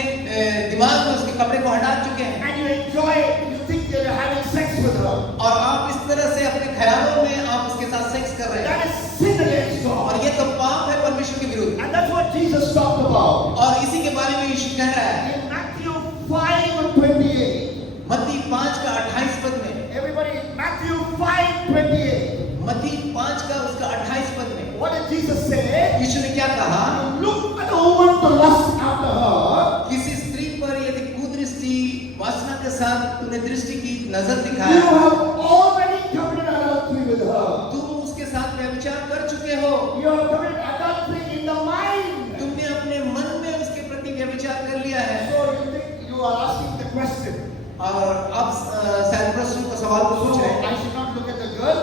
दिमाग में उसके कपड़े को हटा चुके हैं And you enjoy it, you think you're having sex with her. और आप इस तरह से अपने ख्यालों में आप उसके साथ सेक्स कर रहे हैं That is sin against God. और ये तो पाप है परमेश्वर के विरुद्ध। And that's what Jesus talked about. और इसी के बारे में यीशु कह रहा है In Matthew 5:28. मत्ती 5 का 28 पद में। Everybody, Matthew 5:28. मत्ती 5 का उसका 28 पद में What did Jesus say? यीशु ने क्या कहा? Look at a woman to lust after her. किसी स्त्री पर यदि कुदृष्टि वासना के साथ तूने दृष्टि की, नजर नजर You दिखाया, have already committed adultery with her. तुम उसके साथ व्यभिचार कर चुके हो, You have committed adultery in the mind. तुमने अपने मन में उसके प्रति व्यभिचार कर लिया है। So you think you are asking the question. और अब शायद प्रश्न का सवाल को पूछ So रहे हैं, I should not look at the girl.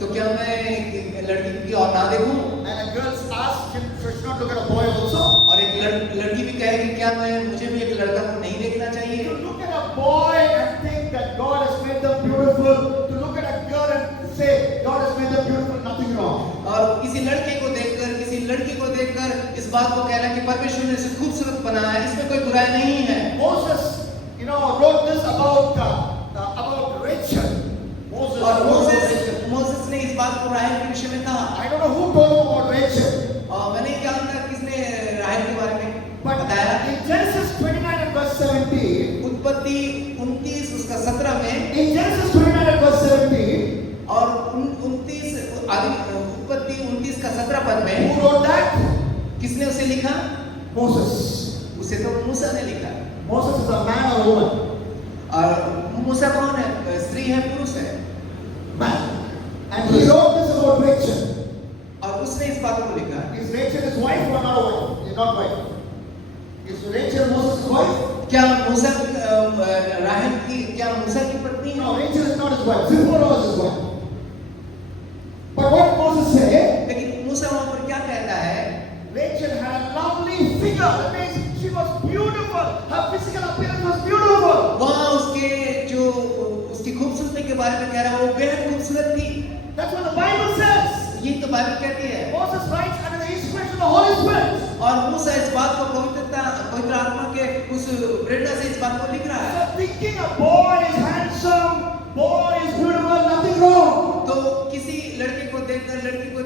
तो क्या मैं एक लड़की की और ना देखूं? And a girl asks, should not look at a boy also. और एक लड़की भी कहेगी क्या मुझे भी एक लड़का को नहीं देखना चाहिए? To look at a boy and think that God has made them beautiful, to look at a girl and say God has made them beautiful, nothing wrong. और किसी लड़के को देखकर, किसी लड़की को देखकर इस बात को कहना कि परमेश्वर ने इसे खूबसूरत बनाया है, इसमें कोई बुराई नहीं है। Moses, wrote this about Rachel. और मोसेस ने इस बात को राहेल के विषय में कहा। I don't know who told him about Rachel. मैं नहीं जानता किसने राहेल के बारे में But बताया। in Genesis 29 and verse 17, उत्पत्ति 29 उसका 17 में, in Genesis 29 and verse 17, और 29 उत्पत्ति 29 का 17 पद में, who wrote that? किसने उसे लिखा? Moses. उसे तो मूसा ने लिखा। Moses is a man or a woman? और मूसा कौन है? स्त्री है, पुरुष है? Man. And he wrote this about Rachel. और उसने इस बात को लिखा। Is Rachel his wife or not a wife? He's not wife. Is Rachel Moses' wife? क्या मूसा राहेल की, क्या मूसा की पत्नी है? No, Rachel is not his wife. Zipporah was his wife. But what Moses said, लेकिन मूसा वहां पर क्या कहता है? Rachel had a lovely figure. That means she was beautiful. Her physical appearance was beautiful. वहाँ उसकी खूबसूरती के बारे में कह रहा है, वो बेहद खूबसूरत थी। That's what the Bible says. ये तो बाइबल कहती है। Moses writes under the inspiration of the Holy Spirit. और मूसा इस बात को पवित्र आत्मा के उस प्रेरणा से इस बात को लिख रहा है। So thinking a boy is handsome, boy is beautiful, nothing wrong. तो किसी लड़के को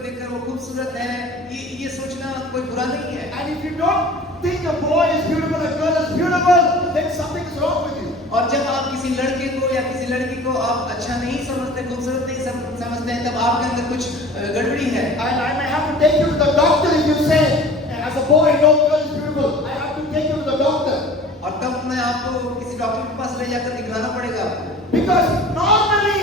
देखकर वो खूबसूरत है, ये सोचना कोई बुरा नहीं है। And if you don't think a boy is beautiful, a girl is beautiful, then something is wrong with you. और जब आप किसी लड़के को या किसी लड़की को आप अच्छा नहीं समझते, खूबसूरत नहीं समझते हैं, तब आपके अंदर कुछ गड़बड़ी है। And I may have to take you to the doctor if you say, as a boy, no girl is beautiful. I have to take you to the doctor. और तब मैं आपको किसी डॉक्टर के पास ले जाकर दिखलाना पड़ेगा। Because normally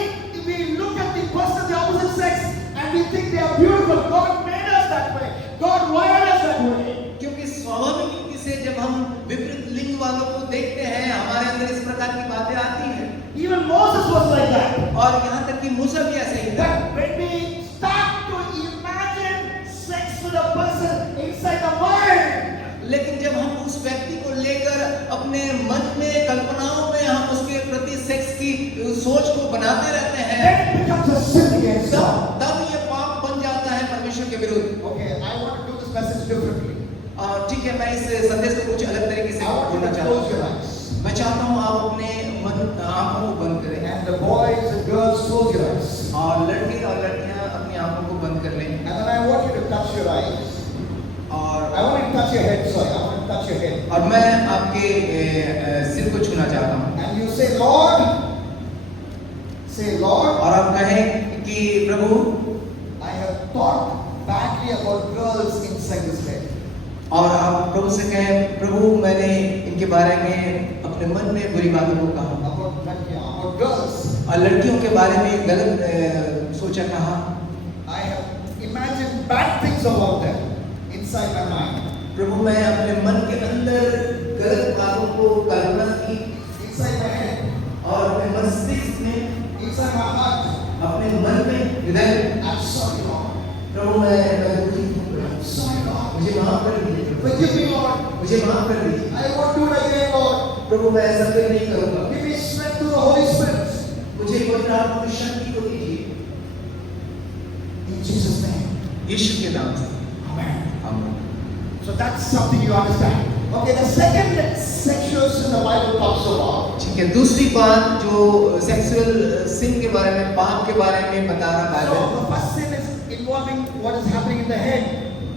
we look at the person of the opposite sex and we think they are beautiful. God made us that way. God wired us that way. क्योंकि स्वाभाविक रीति से जब हम विपरीत लिंग वालों को देखते हैं, हमारे अंदर इस प्रकार की बातें आती हैं। Even Moses was like that. और यहाँ तक कि मूसा भी ऐसे ही था। But when we start to imagine sex with a person inside the mind, लेकिन जब हम उस व्यक्ति को लेकर अपने मन में, कल्पनाओं में हम उसके प्रति सेक्स की सोच को बनाते रहते हैं, then it becomes a sin against God. तब ये पाप बन जाता है परमेश्वर के विरुद्ध। Okay, I want to do this message differently. ठीक है, मैं इस संदेश को कुछ अलग तरीके से I want you बोलना to चाहता close your हूँ। eyes. मैं चाहता हूँ आप अपने आंखों को बंद करें, And the boys and girls close your eyes. और लड़के और लड़कियां अपनी आंखों को बंद कर लें। And then I want you to touch your eyes. और I want you to touch your head, sorry. I want you to touch your head. और मैं आपके सिर को छूना चाहता हूँ। And you say, Lord, say, Lord, और आप कहें कि प्रभु, I have thought badly about girls inside this bed. और आप प्रभु से कहें, प्रभु मैंने इनके बारे में अपने मन में बुरी बातों को कहा, About girls. और लड़कियों के बारे में गलत सोचा कहा। I have imagined bad things about them inside my mind. प्रभु मैं अपने मन के अंदर गलत बातों को कल्पना की, Inside my head. और अपने मस्तिष्क में, Inside my heart. अपने मन में, हृदय में, I'm sorry, Lord. प्रभु मैं दुखी हूँ, I'm sorry, Lord. मुझे माफ कर दीजिए, Forgive me, Lord. मुझे माफ कर दीजिए, I won't do it again, Lord. प्रभु मैं ऐसा फिर नहीं करूँगा। Give me strength through the Holy Spirit. मुझे पवित्र आत्मा की शक्ति को दीजिए, In Jesus' name. यीशु के नाम से, Amen. आमीन। So that's something you understand. Okay, the second sexual sin the Bible talks about. ठीक है, दूसरी बात जो सेक्सुअल सिन के बारे में, पाप के बारे में बता रहा So Bible. the first sin is involving what is happening in the head.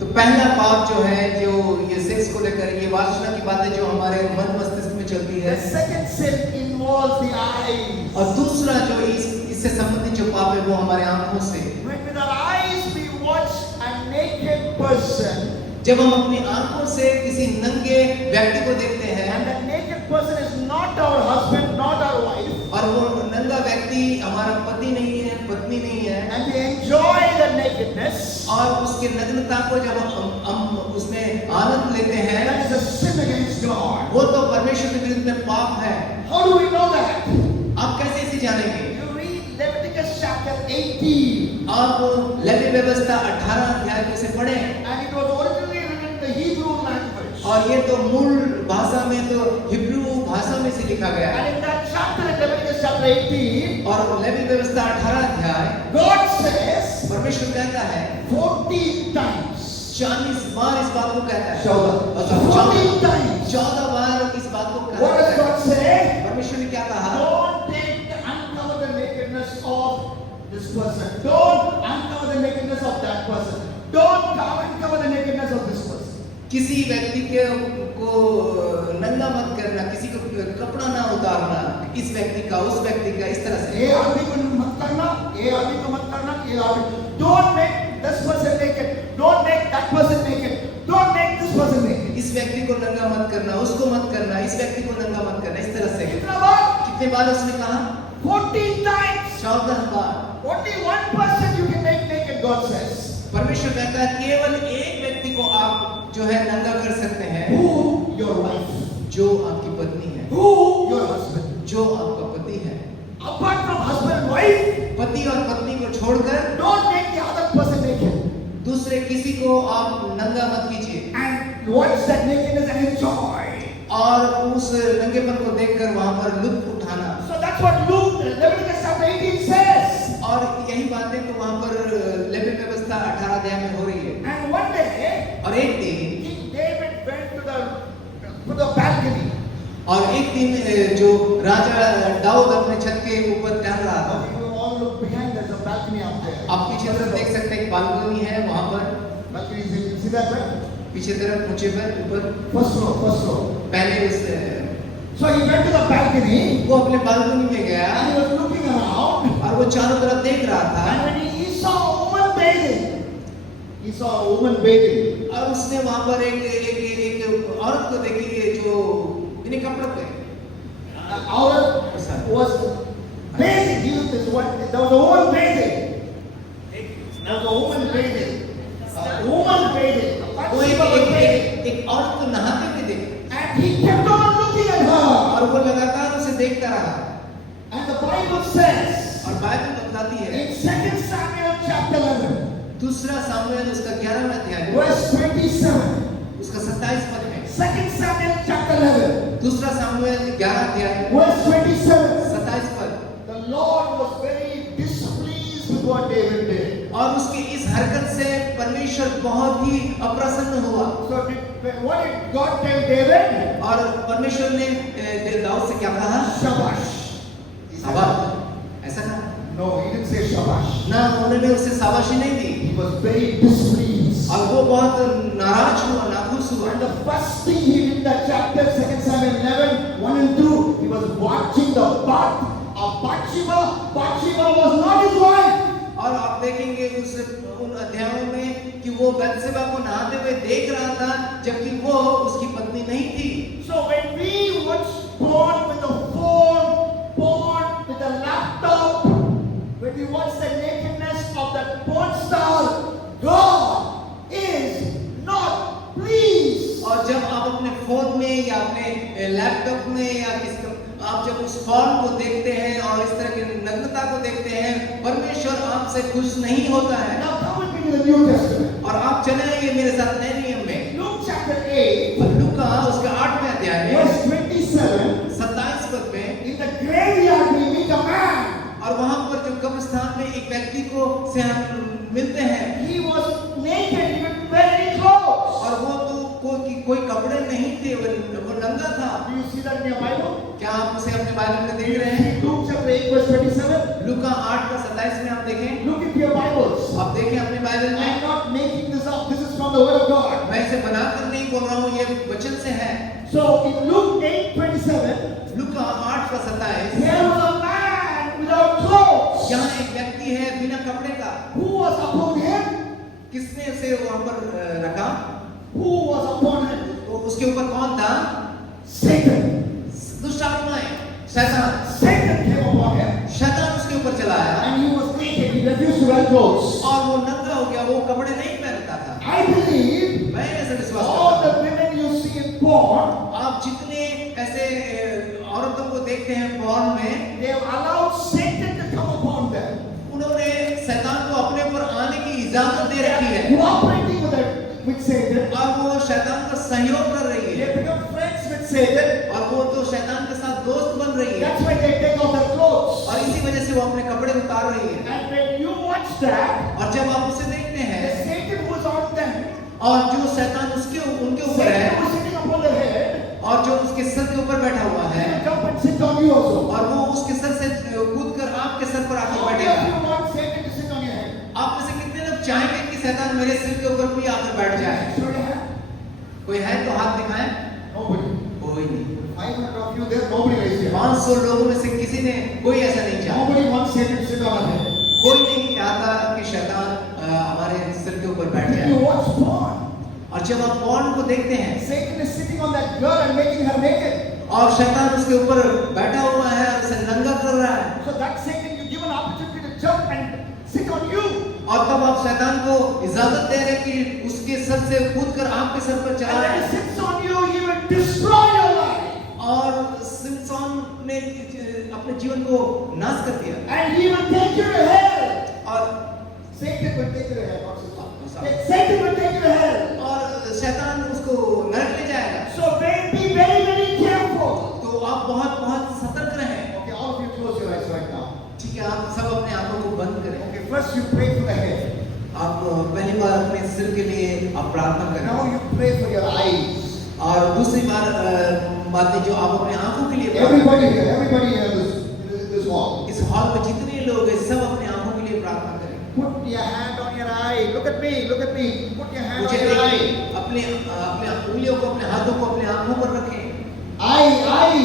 तो पहला पाप जो है, जो ये सेक्स को लेकर, ये वासना की बातें जो हमारे मन मस्तिष्क में चलती है। The second sin involves the eyes. और दूसरा जो इससे संबंधित जो पाप है वो हमारे आंखों से। When with our eyes we watch a naked person, जब हम अपनी आंखों से किसी नंगे व्यक्ति को देखते हैं, and that naked person is not our husband, not our wife, और वो नंगा व्यक्ति nakedness, और उसके नग्नता को जब हम उसमें आनंद लेते हैं, that is a sin against God. वो तो परमेश्वर के विरुद्ध में पाप है। How do we know that? आप कैसे इसे जानेंगे? You read Leviticus chapter 18, आप लेवी व्यवस्था 18 अध्याय को से पढ़ें, and it was originally written in the Hebrew language. और ये तो मूल भाषा में तो हिब्रू भाषा में से लिखा गया है। And in that chapter, in Leviticus chapter 18, और लेवी व्यवस्था 18 अध्याय God says परमेश्वर कहता है 40 times. 40 बार इस बात को कहता है। 40 times. 14 बार इस बात को What कहता does है। God say? परमेश्वर ने क्या कहा? Don't take the uncover the nakedness of this person. Don't uncover the nakedness of that person. Don't uncover the nakedness of this person. किसी व्यक्ति को नंगा मत करना, किसी को कपड़ा ना उतारना, इस व्यक्ति का, उस व्यक्ति का, इस तरह से। ये आदमी को मत करना, ये आदमी को मत करना, ये आदमी। Don't make this person naked. Don't make that person naked. Don't make this person naked. इस व्यक्ति को नंगा मत करना, उसको मत करना, इस व्यक्ति को नंगा मत करना, इस तरह से। कितना बार? कितने बार उसने कहा? 14 times. 14 bar. Only one person you can make naked, God says. परमेश्वर कहता है केवल एक व्यक्ति को आप जो है नंगा कर सकते हैं। Who? Your wife. जो आपकी पत्नी है। Who? Your husband. जो आपका पति है। Apart from husband and wife, पति और पत्नी को छोड़कर don't make the other person naked. दूसरे किसी को आप नंगा मत कीजिए। And watch that nakedness and enjoy. और उस नंगेपन को देखकर वहां पर लुत्फ उठाना। So that's what Leviticus chapter 18 says. और यही बातें तो वहां पर लेवी व्यवस्था 18 अध्याय में हो रही है। And one day, और एक दिन King David went to the balcony. और एक दिन जो राजा दाऊद अपने छत के ऊपर टहल रहा था। Now you all look behind, there's a balcony out there. आप पीछे तरफ देख सकते हैं, एक बालकनी है वहां पर। Balcony, you see that, right? पीछे तरफ ऊंचे पर ऊपर First row. पहले उस So he went to the balcony वो अपने बालकनी में गया and he was looking around. और वो चारों तरफ देख रहा था। And when he saw a woman bathing, और उसने वहां पर एक औरत को देखी जो बिना कपड़ों पे। औरत was bathing. There was a woman bathing. There was a woman bathing. A woman bathing. वो एक औरत को नहाते हुए देखा। And he kept on looking at her. और वो लगातार उसे देखता रहा। And the Bible says, और बाइबल बताती है in 2 Samuel chapter 11, दूसरा सामुएल उसका 11वां अध्याय verse 27. उसका 27 पद में। 2 Samuel chapter 11, दूसरा सामुएल 11 अध्याय verse 27. 27 पद। The Lord was very displeased with what David did. और उसकी इस हरकत से परमेश्वर बहुत ही अप्रसन्न हुआ। So what did God tell David? और परमेश्वर ने दाऊद से क्या कहा? Shabash. शाबाश। ऐसा कहा? No, he didn't say shabash. ना, उन्होंने उससे शाबाशी नहीं दी। He was very displeased. और वो बहुत नाराज हुआ, नाखुश हुआ। And the first thing he did in that chapter, 2 Samuel 11, 1 and 2, he was watching the birth of Bathsheba. Bathsheba was not his wife. और आप देखेंगे उन अध्यायों में कि वो बत्शेबा को नहाते हुए देख रहा था, जबकि वो उसकी पत्नी नहीं थी। So when we watch porn with a phone, porn with a laptop, when we watch the nakedness of that porn star, God is not pleased. और जब आप अपने फोन में या अपने लैपटॉप में या आप जब उस फॉर्म को देखते हैं और इस तरह की नग्नता को देखते हैं, परमेश्वर आपसे खुश नहीं होता है। Now come with me to the New Testament. और आप चले आइए मेरे साथ नए नियम में। Luke chapter 8, लूका उसके 8वें अध्याय में verse 27. 27 पद में। In the graveyard we meet a man. और वहां पर जो कब्रिस्तान में एक व्यक्ति को से हम मिलते हैं। He was naked, he didn't wear any clothes. और वो तो कोई कपड़े नहीं थे, वो नंगा था। Do you see that in your Bible? क्या आप उसे अपने बाइबल में देख रहे हैं? Luke chapter 8, verse 27. लूका 8 का 27 में आप देखें। Look into your Bibles. आप देखें अपने बाइबल I में। am not making this up. This is from the Word of God. मैं इसे बनाकर नहीं बोल रहा हूँ, ये वचन से है। So in Luke 8:27, लूका 8 का 27 there was a man without clothes. यहाँ एक व्यक्ति है बिना कपड़े का। Who was upon him? किसने उसे वहां पर रखा? Who was upon him? तो उसके ऊपर कौन था? Satan. दुष्ट आत्माएं, शैतान। Satan came upon him, शैतान उसके ऊपर चला आया and he was naked. He He refused to wear clothes. और वो नंगा हो गया, वो कपड़े नहीं पहनता था। I believe मैं ऐसा विश्वास all करता the women you see in porn, हूँ, आप जितने ऐसे औरतों को देखते हैं पॉर्न में, they have allowed Satan to come upon them. उन्होंने शैतान को अपने ऊपर आने की इजाजत दे They रखी are है cooperating with Satan. और वो शैतान का सहयोग कर रही They है become friends with Satan. और वो तो शैतान के साथ दोस्त बन रही है That's why they take off their clothes. और इसी वजह से वो अपने कपड़े उतार रही है। And when you watch that, और जब आप उसे देखते the हैं Satan who is on them, और जो शैतान उनके ऊपर Satan है who is sitting upon their head, और जो उसके सर के ऊपर बैठा हुआ he है will jump and sit on you also. और वो उसके सर से कूद कर आपके सर पर आकर How many बैठेगा। of you want Satan to sit on your head? आप में से कितने लोग चाहेंगे कि शैतान मेरे सिर के ऊपर भी आकर बैठ जाए? Show your hand. कोई है तो हाथ दिखाएं। Nobody. कोई नहीं। 500 of you there, nobody raised your hand. 500 लोगों में से किसी ने कोई ऐसा नहीं चाहा। Nobody wants Satan to sit on our head. कोई नहीं चाहता कि शैतान हमारे सिर के ऊपर बैठ If जाए। you watch porn, और जब आप पॉर्न को देखते हैं Satan is sitting on that girl and making her naked. और शैतान उसके ऊपर बैठा हुआ है और उसे नंगा कर रहा है So that Satan, you give an opportunity to jump and sit on you. और तब आप शैतान को इजाजत दे रहे हैं कि उसके सर से कूद कर आपके सर पर चला And रहा when he है। sits on you, he will destroy your life. और सिमसोन ने अपने जीवन को नाश कर दिया And he will take you to hell. और Satan will take you to hell. Satan will take you to hell. और शैतान उसको नरक ले जाएगा। So be very, very careful. तो आप बहुत बहुत सतर्क रहें। Okay, all of you close your eyes right now. ठीक है, आप सब अपने आंखों को बंद करें। Okay, first you pray for the head. आप पहली बार अपने सिर के लिए आप प्रार्थना Now करें you pray for your eyes. और दूसरी बात है जो आप अपने आंखों के लिए प्रार्थना Everybody here in this hall. इस हॉल में जितने लोग हैं सब अपने आंखों के लिए प्रार्थना करें। Put your hand on your eye. Look at me. Look at me. Put your hand मुझे on your eye. देखिए, अपने अपने उंगलियों को अपने हाथों को अपने आंखों पर रखें, Eye.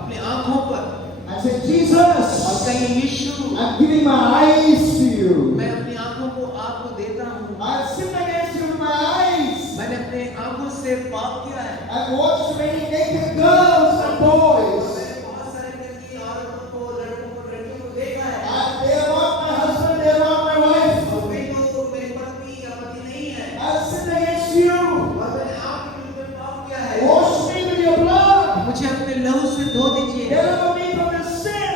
अपने आंखों पर I say, और Jesus, कहिए यीशु I'm giving my eyes to you. मैं अपनी आंखों को आपको देता हूँ। I've sinned against you with my eyes. मैंने अपने आंखों से पाप किया है। I've watched many naked girls and boys. मैंने बहुत सारे लड़की औरतों को लड़कों को लड़कियों को देखा है। They are not my husband, they are not my wife. और वे तो मेरी पत्नी या पति नहीं है I've sinned against you. और मैंने आपके विरुद्ध पाप किया है। Wash me with your blood. मुझे अपने लहू से धो दीजिए Deliver me from this sin.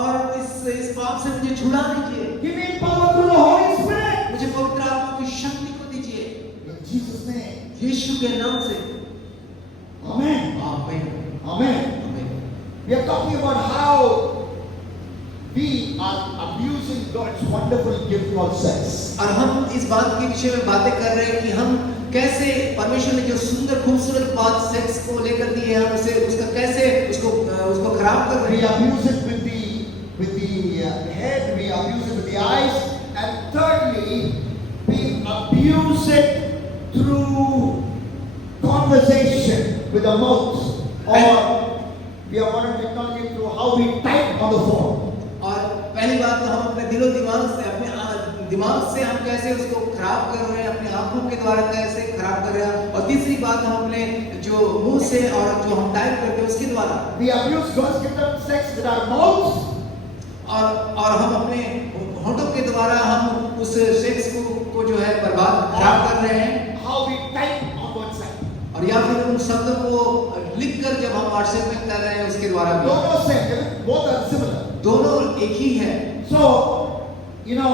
और इस पाप से मुझे छुड़ा दीजिए। Give me power through the Holy Spirit. मुझे पवित्र आत्मा की शक्ति को दीजिए In Jesus' name. यीशु के नाम से। Amen. आमीन। Amen. आमीन। We are talking about how we are abusing God's wonderful gift called sex. और हम इस बात के विषय में बातें कर रहे हैं कि हम कैसे परमेश्वर ने जो सुंदर खूबसूरत बात सेक्स को लेकर दी है हम उसे उसका कैसे उसको खराब कर रहे We हैं। abuse it with the head, we abuse it with the eyes, and thirdly, we abuse it through conversation with the mouth, or we are modern technology through how we type on the phone. और पहली बात तो हम अपने दिलो दिमाग से अपने दिमाग से हम कैसे उसको खराब कर रहे हैं, अपनी आंखों के द्वारा कैसे खराब कर रहे हैं, और तीसरी बात हम अपने जो मुंह से और जो हम टाइप करते हैं उसके द्वारा We abuse God's gift of sex with our mouth. और हम अपने होठों के द्वारा हम उस सेक्स को जो है बर्बाद खराब कर रहे हैं। How we type on WhatsApp. और या फिर उन शब्दों को लिखकर जब हम व्हाट्सएप में कर रहे हैं उसके द्वारा भी Both are same, both are similar. दोनों एक ही है। So, you know,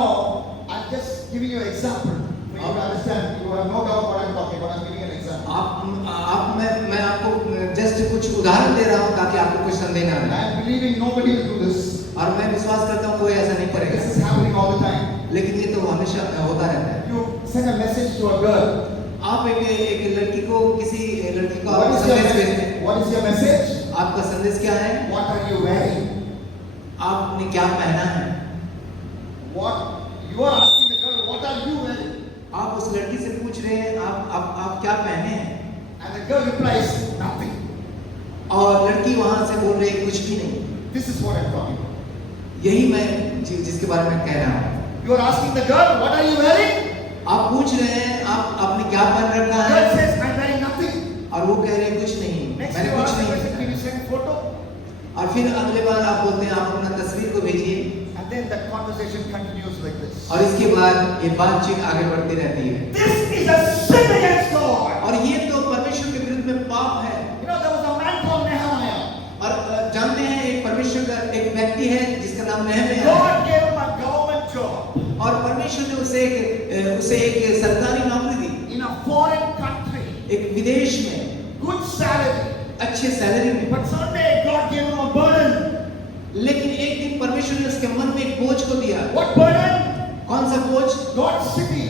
I'm just giving you an example for you to understand. You have no doubt what I'm talking about. I'm giving you an example. मैं आपको जस्ट कुछ उदाहरण दे रहा हूँ ताकि आपको कुछ संदेह ना And आए। I'm believing nobody will do this. और मैं विश्वास करता हूँ कोई ऐसा नहीं This करेगा, is happening all the time. लेकिन ये तो हमेशा होता रहता है। You send a message to a girl. आप एक लड़की को किसी लड़की को What आप is your संदेश भेजते message? हैं। What is your message? आपका संदेश क्या है? What are you wearing? आपने क्या पहना है? What you are asking the girl, what are you wearing? आप उस लड़की से पूछ रहे हैं आप क्या पहने हैं? And the girl replies, nothing. और लड़की वहां से बोल रही है कुछ भी नहीं। This is what I'm talking about. यही मैं जिसके बारे में कह रहा हूँ। You are asking the girl, what are you wearing? आप पूछ रहे हैं आपने क्या पहन रखा The है? girl says, I'm wearing nothing. और वो कह रहे हैं कुछ नहीं, Next मैंने you कुछ ask the नहीं person, can you पहना। send photo? और फिर अगले बार आप बोलते हैं आप अपना तस्वीर को भेजिए। And And then the conversation continues like this. और इसके बाद ये बातचीत आगे बढ़ती रहती है। This is a sin against God. और ये तो परमेश्वर के विरुद्ध में पाप है। You know, there was a man called Nehemiah. और जानते हैं एक परमेश्वर का एक व्यक्ति है जिसका नाम नेहमिया है। God gave him a government job और परमेश्वर ने उसे एक सरकारी नौकरी दी। in a foreign country. एक विदेश में Good salary. अच्छे सैलरी में। But someday God gave him a burden. लेकिन एक दिन परमेश्वर ने उसके मन में एक बोझ को दिया। What burden? कौन सा बोझ? God's city.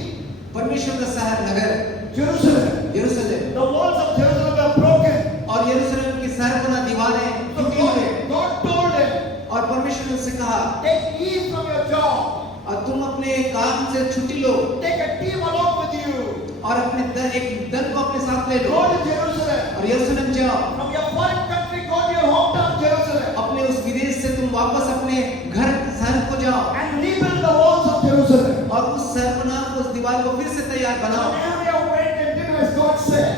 परमेश्वर का शहर नगर Jerusalem. यरूशलेम। The walls of Jerusalem were broken. और यरूशलेम की सरकना दीवारें So टूटी हुई। God told him, और परमेश्वर ने उससे कहा take leave from your job. और तुम अपने काम से छुट्टी लो Take a team along with you. और अपने एक दल को अपने साथ ले लो Go to Jerusalem. और यरूशलेम जाओ। From your foreign country, go to your hometown, Jerusalem. अपने उस विदेश से तुम वापस अपने घर शहर को जाओ And rebuild the walls of Jerusalem. और उस सरकना उस दीवार को फिर से तैयार So बनाओ। Nehemiah went and did as God said.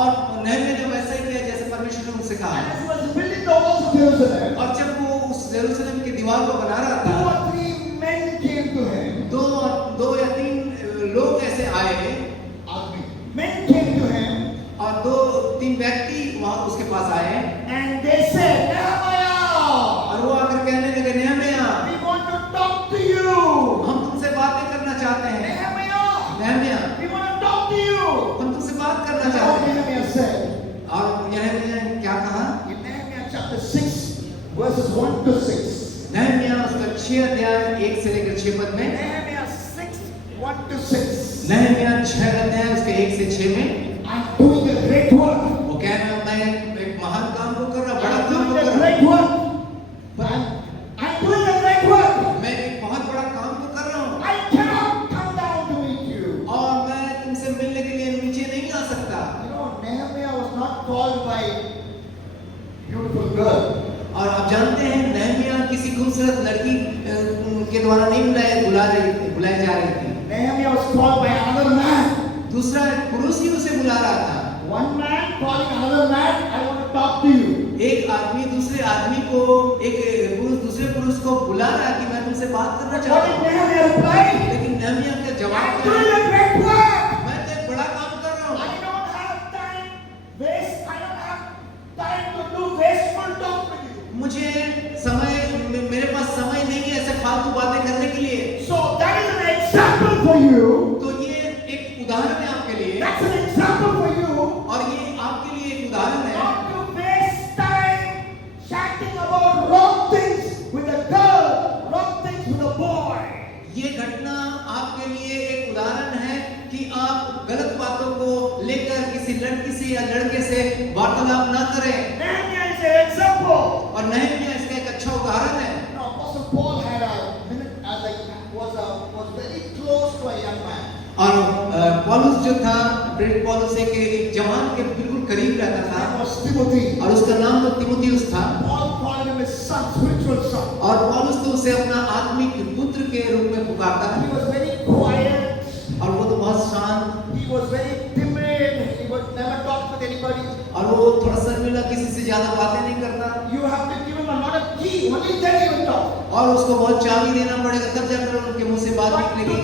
और नेहमिया ने वैसा ही किया जैसे परमेश्वर ने उनसे कहा। And as he was building the walls of Jerusalem, और जब वो उस यरूशलेम की दीवार को बना रहा two था, or three men came to him. दो या तीन लोग ऐसे आए Men came to him और दो तीन व्यक्ति वहां उसके पास आए and they said, Nehemiah, और वो आकर कहने लगे Nehemiah we want to talk to you. हम तुमसे बातें करना चाहते हैं। Nehemiah, Nehemiah we want to talk to you. हम तुमसे बात करना That's चाहते what हैं। Nehemiah said. और नेहमिया ने क्या कहा? In Nehemiah chapter 6, verses 1 to 6. Nehemiah उसका 6 अध्याय 1 से लेकर 6 पद में। Nehemiah 6, 1 to 6. नेहमिया 6 अध्याय उसके 1 से 6 में I'm doing a great work. वो कह रहा है मैं एक महान काम को कर रहा, बड़ा I'm काम को doing कर a रहा great work. I'm doing a great work. मैं एक बहुत बड़ा काम को कर रहा हूँ I cannot come down to meet you. और मैं तुमसे मिलने के लिए नीचे नहीं आ सकता। You know, Nehemiah was not called by beautiful girl. और आप जानते हैं नेहमिया किसी खूबसूरत लड़की के द्वारा नहीं बुलाए जा रही थी। Nehemiah was called by another man. दूसरा पुरुष ही उसे बुला रहा था। One man calling another man, I want to talk to you. एक आदमी दूसरे आदमी को एक पुरुष दूसरे पुरुष को बुला रहा है कि मैं तुमसे बात करना What चाहता did हूँ। Nehemiah reply? लेकिन नेहमिया का I'm जवाब doing क्या है? a great work. मैं तो एक बड़ा काम कर रहा हूँ। I don't have time to do wasteful talk with you. मुझे मेरे पास समय नहीं है ऐसे फालतू बातें करने के लिए। So that is an example for you. तो ये एक उदाहरण है आपके लिए That's an example for you. और ये आपके लिए एक उदाहरण है Not to waste time chatting about wrong things with a girl, wrong things with a boy. ये घटना आपके लिए एक उदाहरण है कि आप गलत बातों को लेकर किसी लड़की से या लड़के से वार्तालाप ना करें। Nehemiah is an example. और नेहमिया इसका एक अच्छा उदाहरण है। Now, Apostle Paul had was very close to a young man. और पौलुस जो था प्रेरित पौलुस एक जवान के बिल्कुल करीब रहता That था was Timothy. और उसका नाम तो तिमुथियुस था। Paul called him his son, spiritual son. और पौलुस तो उसे अपना आत्मिक पुत्र के रूप में पुकारता He है was very quiet. और वो तो बहुत शांत He was very timid. He would never talk with anybody. और वो थोड़ा शर्मिला किसी से ज्यादा बातें नहीं करता You have to give him a lot of key. Only then he will talk. और उसको बहुत चाबी देना पड़ेगा तब जाकर उनके मुंह से बात निकलेगी।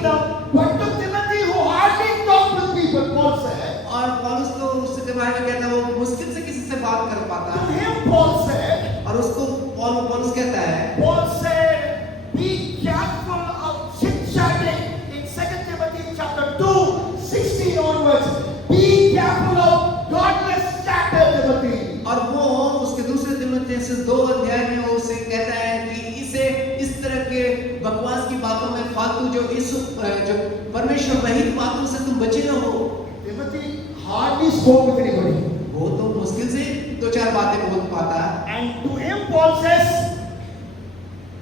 But to Timothy, who hardly talked with people, Paul said. और पौलुस तो उसके बारे में कहता है वो मुश्किल से किसी से बात कर पाता To है him, Paul said. और उसको पौलुस कहता है Paul said, be careful of chit-chatting in 2 Timothy chapter 2, 16 onwards. Be careful of godless chatter, Timothy. और वो उसके दूसरे तिमुथियुस 2 अध्याय में वो उसे कहता है कि इसे इस तरह के बकवास की बातों में फालतू जो परमेश्वर रहित बातों से तुम बचे रहो। Timothy hardly spoke with anybody. वो तो मुश्किल से 2-4 बातें बोल पाता है। And to him, Paul says,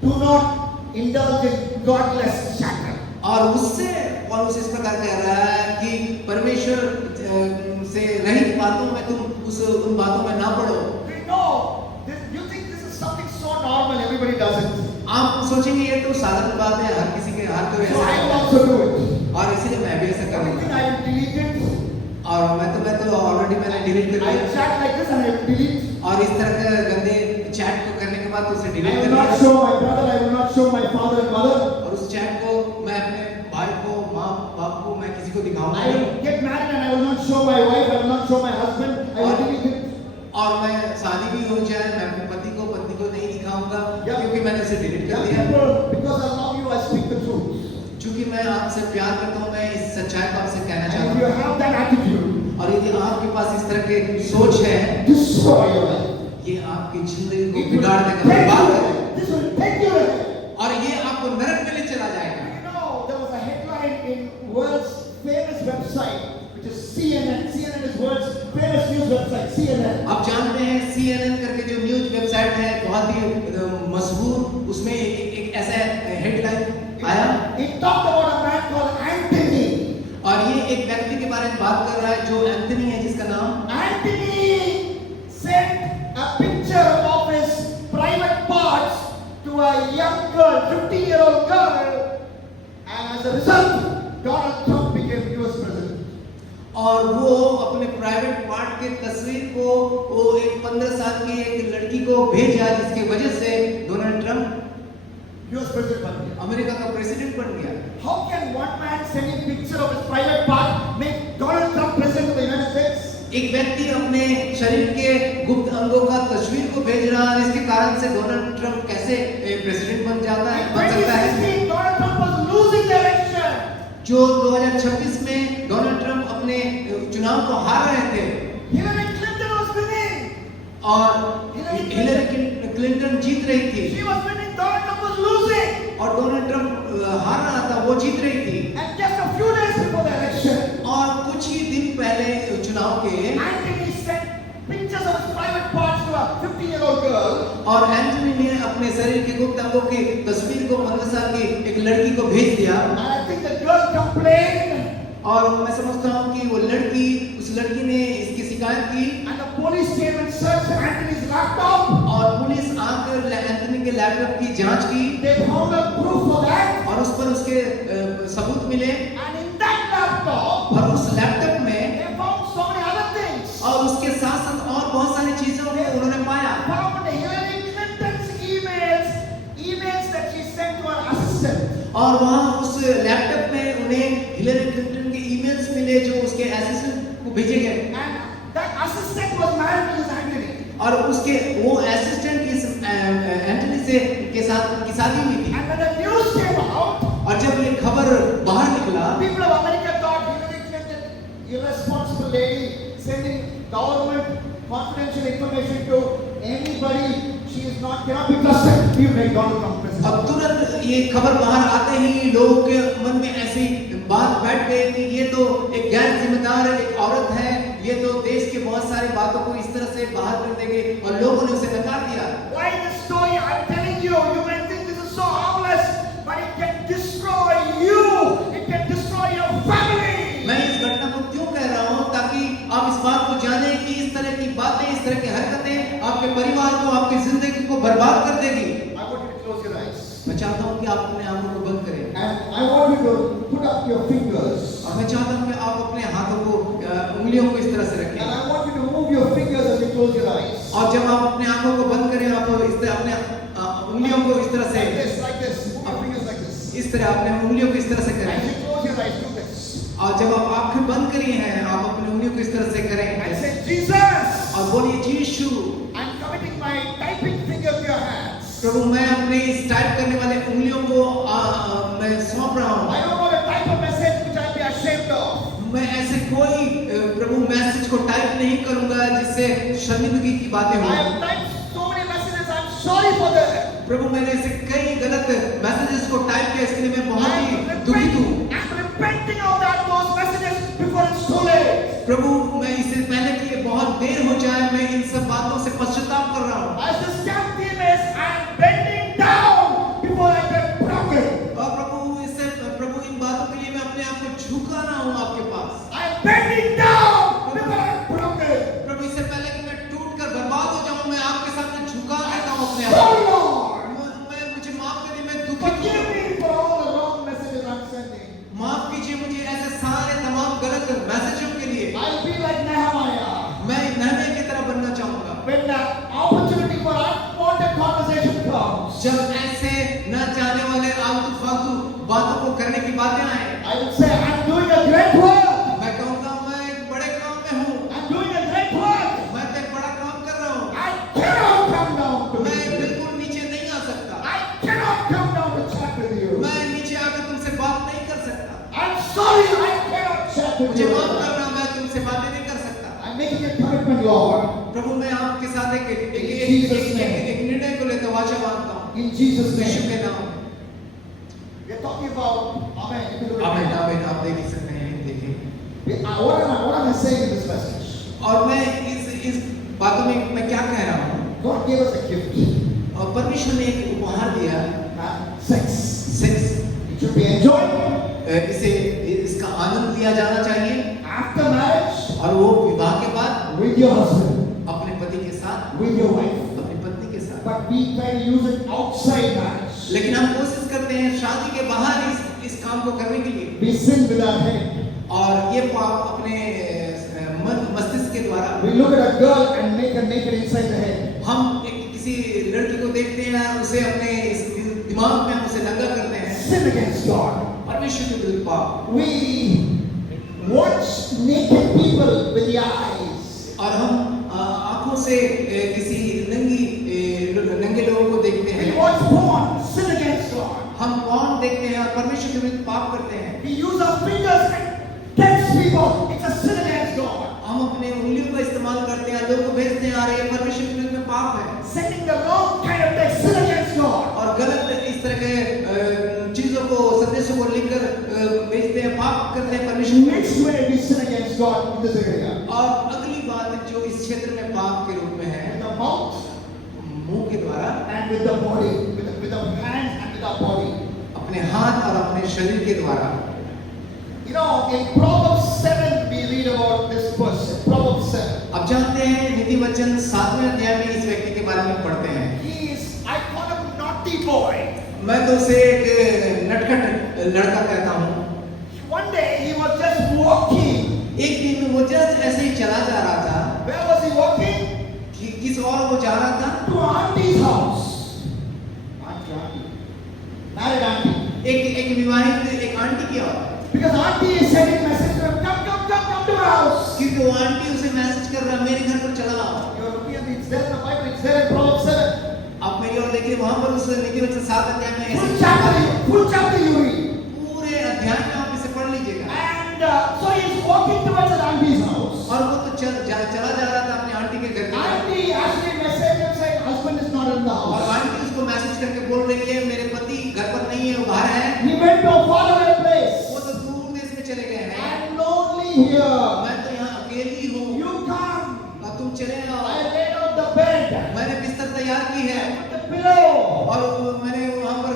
do not indulge in godless chatter. और उससे पौलुस इस प्रकार कह रहा है कि परमेश्वर से रहित बातों में तुम उन बातों में ना पड़ो। We know, you think this is something so normal, everybody does it. आप सोचेंगे ये तो साधारण बात है, हर किसी के हाथ में So I will ऐसा also do it. और इसीलिए मैं भी ऐसा Only thing करूँगा। I will delete it. और मैं तो ऑलरेडी मैंने डिलीट कर I दिया will chat like this and I will delete. और इस तरह का गंदे चैट को करने के बाद तो उसे I डिलीट will कर not दिया show my brother, I will not show my father and mother. आपको मैं किसी को दिखाऊंगा I नहीं। will get married and I will not show my wife, I will not show my husband. I will delete it. और मैं शादी भी हो जाए मैं अपने पति को नहीं दिखाऊंगा Yeah. क्योंकि मैंने उसे डिलीट कर Young दिया। people, because I love you, I speak the truth. क्योंकि मैं आपसे प्यार करता हूँ, मैं इस सच्चाई को आपसे कहना And चाहता if you हूँ। have that attitude, और यदि आपके पास इस तरह के सोच है, destroy your life. ये आपकी जिंदगी को It will बिगाड़ take देगा, बर्बाद you करेगा। away. This will take you away. और ये आपको नरक में ले चला जाएगा। You know, there was a headline in world's famous website, which is CNN. CNN is world's famous news website, CNN. आप जानते हैं CNN करके जो न्यूज वेबसाइट है बहुत ही मशहूर, उसमें एक ऐसा हेडलाइन आया It talked about a man called Anthony. और ये एक व्यक्ति के बारे में बात कर रहा है जो एंथनी है, जिसका नाम Anthony sent a picture of his private parts to a young girl, 15-year-old girl, and as a result, Donald Trump became US president. और वो अपने प्राइवेट पार्ट के तस्वीर को वो एक 15 साल की एक लड़की को भेजा, जिसकी वजह से डोनाल्ड ट्रंप US president बन गया. अमेरिका का प्रेसिडेंट बन गया। How can one man sending picture of his private part make Donald Trump president of the United States? एक व्यक्ति अपने शरीर के गुप्त अंगों का तस्वीर को भेज रहा है, इसके कारण से डोनाल्ड ट्रंप कैसे प्रेसिडेंट बन जाता है, In बन सकता है। 2016, Donald Trump was losing the election. जो 2026 में डोनाल्ड ट्रंप अपने चुनाव को हार रहे थे Hillary Clinton was winning. और हिलरी क्लिंटन जीत रही थी She was winning. Donald Trump was losing. और डोनाल्ड ट्रंप हार रहा था, वो जीत रही थी। And just a few days before the election, और कुछ ही दिन पहले चुनाव के Anthony sent pictures of his private parts to a 15-year-old girl. और एंथनी ने अपने शरीर के गुप्त अंगों की तस्वीर को 15 साल की एक लड़की को भेज दिया। And I think the girl complained. और मैं समझता हूँ कि वो लड़की, उस लड़की ने इसकी शिकायत की And the police came and searched Anthony's laptop. और पुलिस आकर एंथनी के लैपटॉप की जांच की They found a proof for that. और उस पर उसके सबूत मिले। And in that laptop, और उस लैपटॉप में they found so many other things. और उसके साथ साथ और बहुत सारी चीजों को उन्होंने पाया। Found Hillary Clinton's emails that she sent to her assistant. और वहाँ उस लैपटॉप में उन्हें हिलरी क्लिंटन के ईमेल्स मिले जो उसके असिस्टेंट को भेजे गए। And that assistant was married to this Anthony. और उसके वो असिस्टेंट इस एंथनी से के साथ की शादी हुई थी। And when the news came out, और जब ये खबर बाहर निकला, people of America thought Hillary Clinton, irresponsible lady, sending government confidential information to anybody. She is not cannot be trusted. You make Donald Trump president. अब तुरंत ये खबर बाहर आते ही लोगों के मन में ऐसी बात बैठ गई कि ये तो एक गैर जिम्मेदार एक औरत है, ये तो देश के बहुत सारी बातों को इस तरह से बाहर कर देगी, और लोगों ने उसे नकार दिया। Why this story? I'm telling you, you may think this is so harmless, but it can destroy you. It can destroy your family. मैं इस घटना को क्यों कह रहा हूँ, ताकि आप इस बात को जाने कि इस तरह की बातें, इस तरह की हरकतें आपके परिवार को, आपकी जिंदगी को बर्बाद कर देगी। I want you to close your eyes. मैं चाहता हूँ कि आप अपने आंखों को बंद करें And I want you to put up your fingers. और मैं चाहता हूँ कि आप अपने हाथों को उंगलियों को इस तरह से And रखें। I want you to move your fingers as you close your eyes. और जब आप अपने आंखों को बंद करें, आप इस तरह अपने उंगलियों को इस तरह से Like this. Move your fingers like this. इस तरह अपने उंगलियों को इस तरह से As करें। you close your eyes, do this. और जब आप आंखें बंद करी हैं, आप अपनी उंगलियों को इस तरह से And करें say, Jesus, और बोलिए यीशु, I'm committing my typing finger to your hands. प्रभु मैं अपने इस टाइप करने वाले उंगलियों को मैं सौंप रहा हूँ। I don't want to type a message which I'll be ashamed of. मैं ऐसे कोई प्रभु मैसेज को टाइप नहीं करूंगा जिससे शर्मिंदगी की बातें I हों। have typed so many messages, I'm sorry for that. प्रभु मैंने ऐसे कई गलत मैसेजेस को टाइप किया, इसके लिए मैं बहुत ही दुखित हूँ। I'm repenting of those messages before it's too late. प्रभु मैं इससे पहले कि ये बहुत देर हो जाए, मैं इन सब बातों से पश्चाताप कर रहा हूँ। As the scam team is, I'm bending down before I get broken. और प्रभु इन बातों के लिए मैं अपने आप को झुका रहा हूँ आपके पास। I'm bending down before I'm broken. प्रभु इससे पहले कि मैं टूट कर बर्बाद हो जाऊँ, मैं आपके सामने झुका देता हूँ अपने आप Sorry, को। Lord. मैं मुझे माफ करिए, मैं दुखित Forgive हूँ। me for all the wrong messages I'm sending. माफ कीजिए मुझे ऐसे सारे तमाम गलत मैसेजों के लिए। I'll be like Nehemiah. मैं नहम्याह की तरह बनना चाहूंगा। When the opportunity for unwanted conversation comes, जब ऐसे न चाहने वाले आलतू फालतू बातों को करने की बातें आए, I will say, I'm doing a with मुझे you. माफ करना, मैं तुमसे बातें नहीं कर सकता। I'm making a commitment, Lord. प्रभु मैं आपके साथ Jesus' name. एक निर्णय को लेकर वाचा मांगता हूँ In Jesus' यीशु name. के नाम में। We are talking about, Amen. If you look at आमीन me. आमीन, आप देख ही सकते हैं, देखिए। What am I saying in this message? और मैं इस बातों में मैं क्या कह रहा हूँ? God gave us a gift. और परमेश्वर ने एक उपहार दिया, Sex. Sex. It should be enjoyed इसका आनंद लिया जाना चाहिए after marriage और वो विवाह के बाद with your husband, अपने पति के साथ, with your wife. अपनी पत्नी के साथ। But we try to use it outside marriage. लेकिन हम कोशिश करते हैं शादी के बाहर इस काम को करने के लिए, We sin with our head. और ये पाप अपने मन मस्तिष्क के द्वारा We look at a girl and make her naked inside the head. हम किसी लड़की को देखते हैं, उसे अपने इस दिमाग में हम उसे नंगा करते हैं, Sin against God. परमेश्वर के विरुद्ध पाप। We watch naked people with the eyes. और हम आंखों से किसी नंगे लोगों को देखते We हैं, watch porn. Sin against God. हम कौन देखते हैं और परमेश्वर के विरुद्ध पाप करते हैं। We use our fingers and text people. It's a sin against God. हम अपने उंगलियों का इस्तेमाल करते हैं, लोगों को भेजते हैं, आ रहे हैं, परमेश्वर के विरुद्ध में पाप है। Sending the wrong kind of text. Sin against God. और गलत इस तरह के चीजों को, संदेशों को लिखकर भेजते हैं, पाप करते हैं परमेश्वर के Next विरुद्ध। way we sin against God in this area. और अगली बात जो इस क्षेत्र में पाप के रूप में है, With the mouth मुंह के द्वारा and with the body. With the hands and with our body. अपने हाथ और अपने शरीर के द्वारा। You know, in Proverbs 7 we read about this person. Proverbs 7. अब जानते हैं नीति वचन 7वें अध्याय में इस व्यक्ति के बारे में पढ़ते हैं। He is, I call him naughty boy. मैं तो उसे एक नटखट लड़का कहता हूँ। One day he was just walking. एक दिन वो जस्ट ऐसे ही चला जा रहा था Where was he walking? कि किस और वो जा रहा था, To auntie's house. Auntie. Married auntie. एक विवाहित एक आंटी की और, Because auntie is sending message to him, come to my house. क्योंकि वो आंटी उसे मैसेज कर रहा है, मेरे घर पर चला आओ। You're looking at it, it's there in the Bible, it's there in Proverbs 7. आप मेरी ओर देखिए, वहां पर उस नीति वचन 7 अध्याय में Full ऐसे chapter you read. पूरे अध्याय में आप इसे पढ़ लीजिएगा। And so he's walking towards his auntie's house. और वो तो चला जा रहा था अपने आंटी के घर की तरफ। Auntie actually messaged him saying, husband is not in the और house. आंटी उसको मैसेज करके बोल रही है, मेरे पति घर पर नहीं है, वो बाहर है। He went to a faraway place. वो तो दूर देश में चले गए हैं। I'm lonely here. मैं तो यहाँ अकेली हूँ, You come. और तुम चले आओ। I laid out the bed. मैंने बिस्तर तैयार की है, Put the pillow. और मैंने वहाँ पर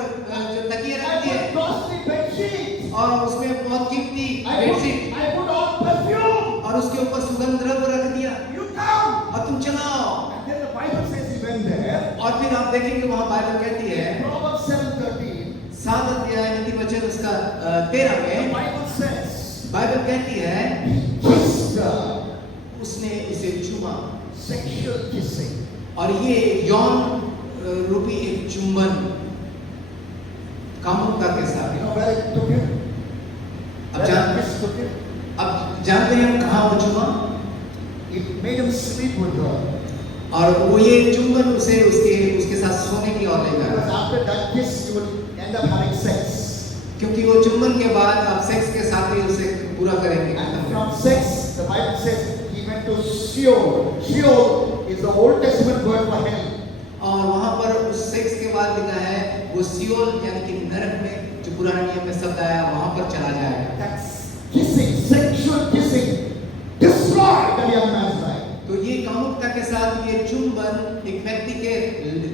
जो तकिया I रख दी है, put costly bed sheets. और उसमें बहुत कीमती bedsheet, I put on perfume. और उसके ऊपर सुगंध द्रव्य रख दिया, You come. और तुम चलाओ। And then the Bible says he went there. और फिर आप देखेंगे वहाँ बाइबल कहती है, Proverbs 7:13. 7 अध्याय नीति वचन उसका 13 The में Bible says बाइबल कहती है, kissed her. उसने उसे चूमा। Sexual kissing. और ये यौन रूपी एक चुंबन कामुकता के साथ। You know where it took him? अब Where जान the kiss took him? अब जानते हैं हम कहाँ वो चुमा, It made him sleep with her. और वो ये चुंबन उसे उसके साथ सोने की ओर ले Because गया, after that kiss, you will end up having sex. क्योंकि वो चुंबन के बाद आप सेक्स के साथ ही उसे पूरा करेंगे। And from sex, the Bible says he went to Sheol. Sheol is the Old Testament word for hell. और वहाँ पर उस सेक्स के बाद लिखा है वो सियोल यानी कि नरक में, जो पुराने नियम में शब्द आया, वहाँ पर चला जाएगा। That's kissing, sexual kissing, destroyed the young man's life. तो ये कामुकता के साथ ये चुंबन एक व्यक्ति के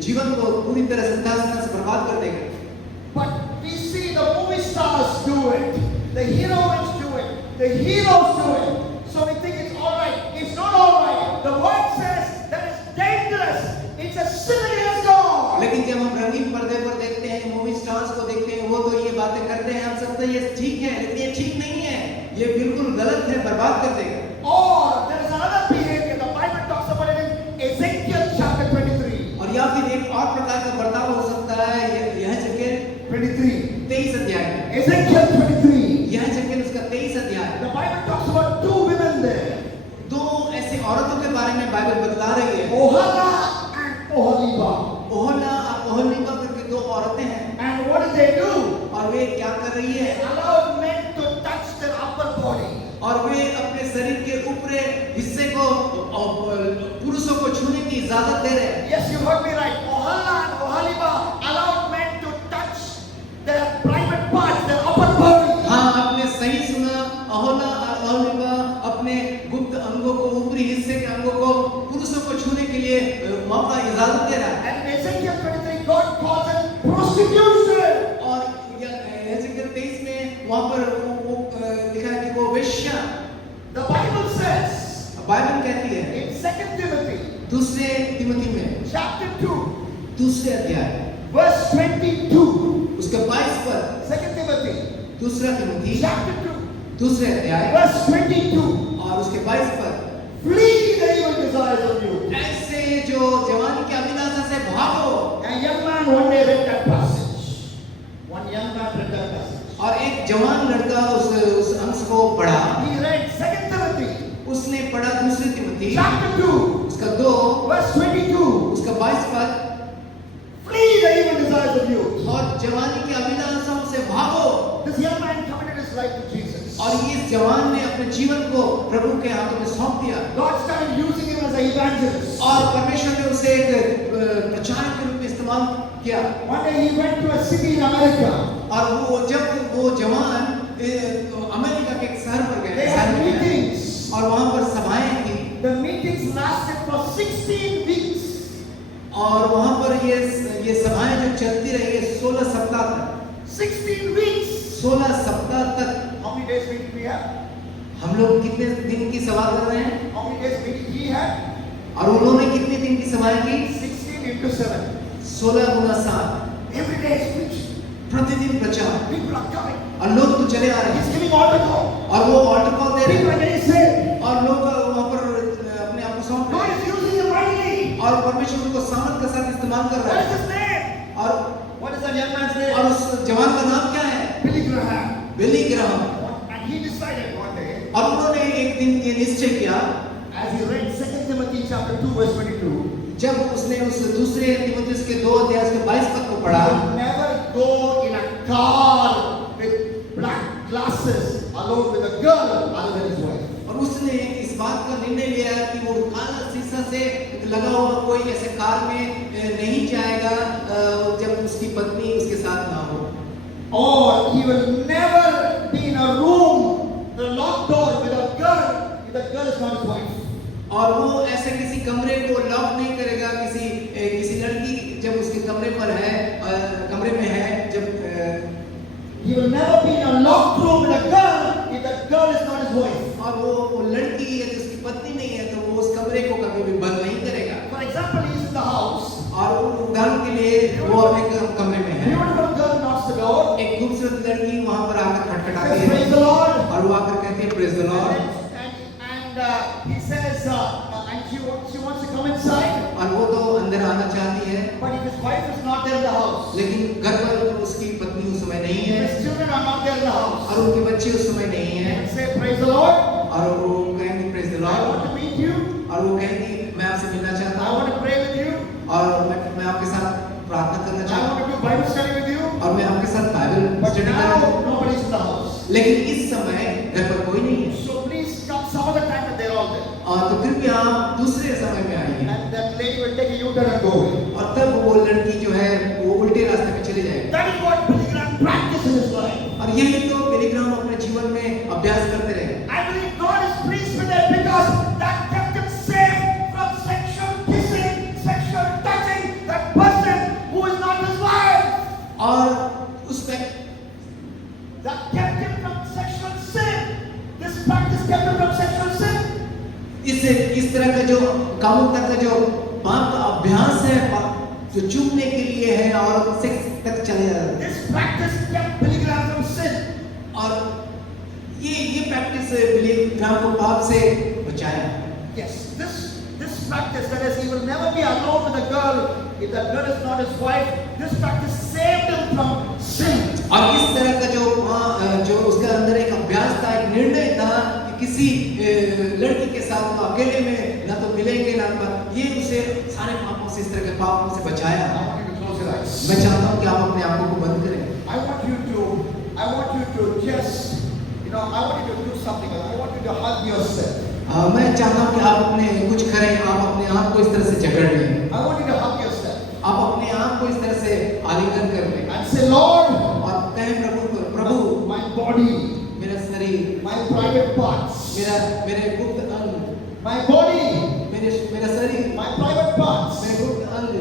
जीवन को पूरी तरह से तहस-नहस से बर्बाद कर देगा। But we see the movie stars do it, the heroines do it, the heroes do it. So we think it's all right. It's not all right. The word says that it's dangerous. It's a sin against God. लेकिन जब हम रंगीन पर्दे पर देखते हैं, मूवी स्टार्स को देखते हैं, वो तो ये बातें करते हैं, हम समझते हैं ये ठीक है, लेकिन ये ठीक नहीं है, ये बिल्कुल गलत है, बर्बाद कर देगा। Or there is another behavior. The Bible talks about it in Ezekiel chapter 23. और या फिर एक और प्रकार का बर्ताव हो सकता है, यह जगह 23 अध्याय में, Ezekiel 23. यह जगह उसका 23 अध्याय। The Bible talks about two women there. दो ऐसे औरतों के बारे में बाइबल बतला रही है, Ohola and Oholiba. ओहला और ओहलीबा करके दो औरतें हैं। And what did they do? और वे क्या कर रही है, They allowed men to touch their upper body. और इजाजत दे रहे हैं। Yes, you heard me right. Ohala and Oholiba allowed men to touch their private parts, their upper body. हाँ, आपने सही सुना। ओहोला और ओहोलीबा अपने गुप्त अंगों को, ऊपरी हिस्से के अंगों को पुरुषों को छूने के लिए मौका इजाजत दे रहा है। And in Ezekiel 23, God calls it prostitution. और एजेकियल 23 में वहाँ पर वो लिखा है कि वो वेश्या। The Bible says बाइबल कहती है in 2 Timothy दूसरे तिमोथी में chapter 2, दूसरे अध्याय verse 22. उसके 22 पर 2 Timothy दूसरा तिमोथी chapter 2, दूसरे अध्याय verse 22. और उसके 22 पर Flee the evil desires of you. ऐसे जो जवानी की अभिलाषा से भागो। A young man one day read that passage. One young man read that passage. और एक जवान लड़का उस अंश को पढ़ा। He read 2 Timothy उसने पढ़ा दूसरी तिमोथी chapter 2, उसका 2 verse 22. उसका 22 पर Flee the evil desires of you. और जवानी की अभिलाषाओं से भागो। This young man committed his life to Jesus. और इस जवान ने अपने जीवन को प्रभु के हाथों में सौंप दिया। God started using him as an evangelist. और परमेश्वर ने उसे एक प्रचारक के रूप में इस्तेमाल किया। One day he went to a city in America. और जब वो जवान अमेरिका के एक शहर पर They गए, had meetings. और वहाँ पर सभाएं थी। The meetings lasted for 16 weeks. और वहाँ पर ये सभाएं जो चलती रही 16 सप्ताह तक। 16 weeks. 16 सप्ताह तक। How many days meeting we have? हम लोग कितने दिन की सभा कर रहे हैं? How many days meeting he had? और उन्होंने कितने दिन की सभाएं की? 16 into 7. 16 Guna 7। Every day is preaching. प्रतिदिन प्रचार। People are coming. और लोग तो चले आ रहे He's हैं। giving altar call. और वो ऑल्टर कॉल दे रहे People are हैं। getting saved. और लोग वहाँ पर अपने आप को सौंप God रहे हैं। is using him mightily. और परमेश्वर उनको सामर्थ के साथ इस्तेमाल कर What रहा is है। his name? और What is that young man's और name? उस जवान का नाम क्या है? Billy Graham. Billy Graham. And he decided one day, और उन्होंने एक दिन ये निश्चय किया, as he read 2 Timothy chapter 2 verse 22, जब उसने उस दूसरे तिमुथियुस के 2 अध्याय उसके 22 पद को पढ़ा। he will never go in a car with black glasses alone with a girl other than his wife. और उसने इस बात का निर्णय लिया कि वो काला शीशा से लगा हुआ कोई ऐसे कार में नहीं जाएगा जब उसकी पत्नी उसके साथ ना हो। Or he will never be in a room, the locked door with a girl if the girl is not his wife. और वो ऐसे किसी कमरे को लॉक नहीं करेगा किसी लड़की जब उसके कमरे पर है, कमरे में है जब He will never be in a locked room with a girl if the girl is not his wife. और वो लड़की है जिसकी पत्नी नहीं है तो वो उस कमरे को कभी भी बंद नहीं करेगा। For example, he is in the house. और उदाहरण के लिए वो अपने कमरे में है। Beautiful girl knocks the door. एक खूबसूरत लड़की वहां पर आकर खटखटाती Says, है praise the Lord. और वो आकर कहती है praise the Lord. And he says, and she wants to come inside. और वो तो अंदर आना चाहती है, But if his wife is not there in the house, लेकिन घर पर उसकी पत्नी उस समय नहीं है if his children are not there in the house, और उनके बच्चे उस समय नहीं है and say, praise the Lord. और वो कहेंगे praise the I Lord want to meet you. और वो कहेंगी मैं आपसे मिलना चाहता I हूँ want to pray with you. और मैं आपके साथ प्रार्थना करना I चाहता want to do Bible study with you. हूँ और मैं आपके साथ बाइबल But स्टडी now करना। nobody's in the house. लेकिन इस समय घर पर कोई नहीं है So please come some other time that they're all there. और तो कृपया आप दूसरे समय में आइए And that lady will take a U-turn and go away. और तब वो लड़की जो है वो उल्टे रास्ते पे चली जाएगी। That is what Billy Graham practiced in his life. और यही तो बिली ग्राहम अपने जीवन में अभ्यास करते रहे। I believe God is pleased with it because that kept him safe from sexual kissing, sexual touching, that person who is not his wife. और उस पे That kept him from sexual sin. This practice kept him from sexual sin. इस तरह का जो कामुकता का जो पाप का अभ्यास है जो चूमने के लिए है और सेक्स तक चले जाते हैं। This practice kept Billy Graham from sin. और ये प्रैक्टिस बिली ग्राहम को पाप से बचाया। Yes, this practice, that is, he will never be alone with a girl if that girl is not his wife. This practice saved him from sin. और इस तरह का जो उसके अंदर एक अभ्यास था, एक निर्णय था कि किसी लड़की के साथ वो अकेले में ना तो मिलेंगे ना ये उसे सारे पापों से, इस तरह के पापों से बचाया। I want you to close your eyes. मैं चाहता हूँ कि आप अपने आंखों को बंद करें। I want you to just, I want you to do something. I want you to hug yourself. मैं चाहता हूँ कि आप अपने कुछ करें, आप अपने आप को इस तरह से जकड़ लें, I want you to hug yourself आप अपने आप को इस तरह से आलिंगन कर लें and say, Lord, और कहें प्रभु को, प्रभु my body, मेरा शरीर, my private parts, मेरे गुप्त अंग, my body, मेरा शरीर, my private parts मेरे गुप्त अंग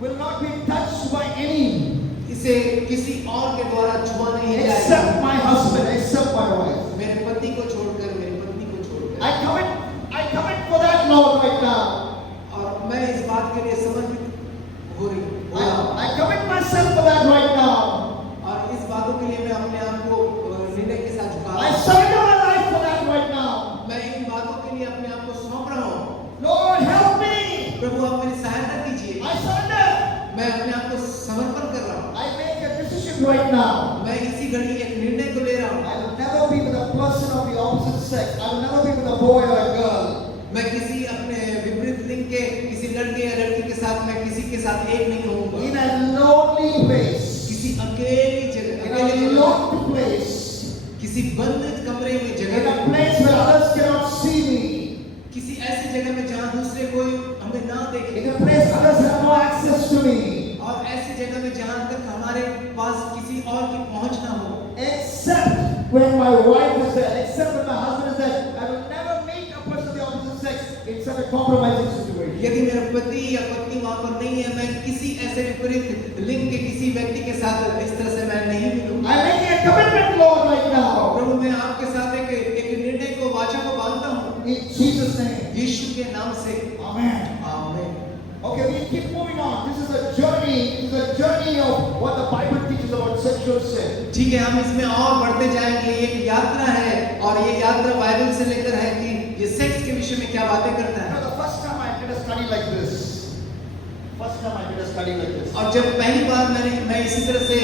will not be touched by any इसे किसी और के द्वारा छुआ नहीं जाएगा, except my husband, except my wife. मेरे पति को छोड़कर, मेरी पत्नी को छोड़कर। I commit for that, Lord, right now. और मैं इस बात के लिए समर्पित हो रही हूँ। I commit myself for that right now. और इस बातों के लिए मैं अपने आप को निर्णय के साथ झुका रहा I हूँ। surrender my life for that right now. मैं इन बातों के लिए अपने आप को सौंप रहा हूँ। Lord, help me. प्रभु आप मेरी सहायता कीजिए। I surrender. मैं अपने आप को समर्पण कर रहा हूँ। I make a decision right now. मैं इसी घड़ी एक निर्णय को ले रहा हूँ। I will never be with a person of the opposite sex. I will never be with a boy or a girl. मैं किसी अपने विपरीत लिंग के किसी लड़के या लड़की के साथ मैं किसी के साथ एक नहीं होऊंगा। In a lonely place. किसी अकेली जगह, In a locked place. किसी बंद कमरे में In जगह, a place where others cannot see me. किसी ऐसी जगह में जहाँ दूसरे कोई हमें ना देखे, In a place others have no access to me. और ऐसी जगह में जहाँ तक हमारे पास किसी और की पहुंच ना हो, Except when my wife is there, except when my husband is there, I will never meet a person of the opposite sex in such a compromising situation. यदि मेरा पति या पत्नी वहां पर नहीं है, मैं किसी ऐसे विपरीत लिंग के किसी व्यक्ति के साथ इस तरह से मैं नहीं मिलूंगा। I'm making a commitment, Lord, right now. प्रभु मैं आपके साथ एक निर्णय को, वाचा को बांधता हूँ In Jesus' name. यीशु के नाम से, Amen. आमीन। Okay, we keep moving on. This is a journey. This is a journey of what the Bible teaches about sexual sin. ठीक है, हम इसमें और बढ़ते जाएंगे। ये एक यात्रा है और ये यात्रा बाइबल से लेकर है कि ये सेक्स के विषय में क्या बातें करता You है। know, the first time I did a study like this. First time I did a study like this. और जब पहली बार मैं इस तरह से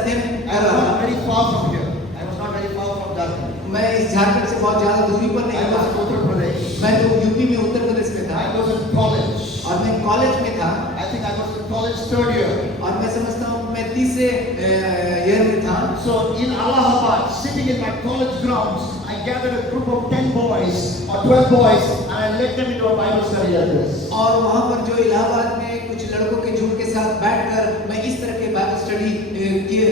अध्ययन I कर was रहा not था, very far from here. I was not very far from Dhaka. मैं इस झारखंड से बहुत ज्यादा दूरी पर I नहीं was था। in Uttar Pradesh. मैं तो यूपी में, उत्तर प्रदेश में था I was in college. और मैं कॉलेज में था I think I was in college third year. और मैं समझता हूँ मैं तीसरे ईयर में था। So in Allahabad, sitting in my college grounds, I gathered a group of 10 boys or 12 boys and I led them into a Bible study like this. और वहाँ पर जो इलाहाबाद में कुछ लड़कों के झुंड के साथ बैठकर मैं इस तरह के बाइबल स्टडी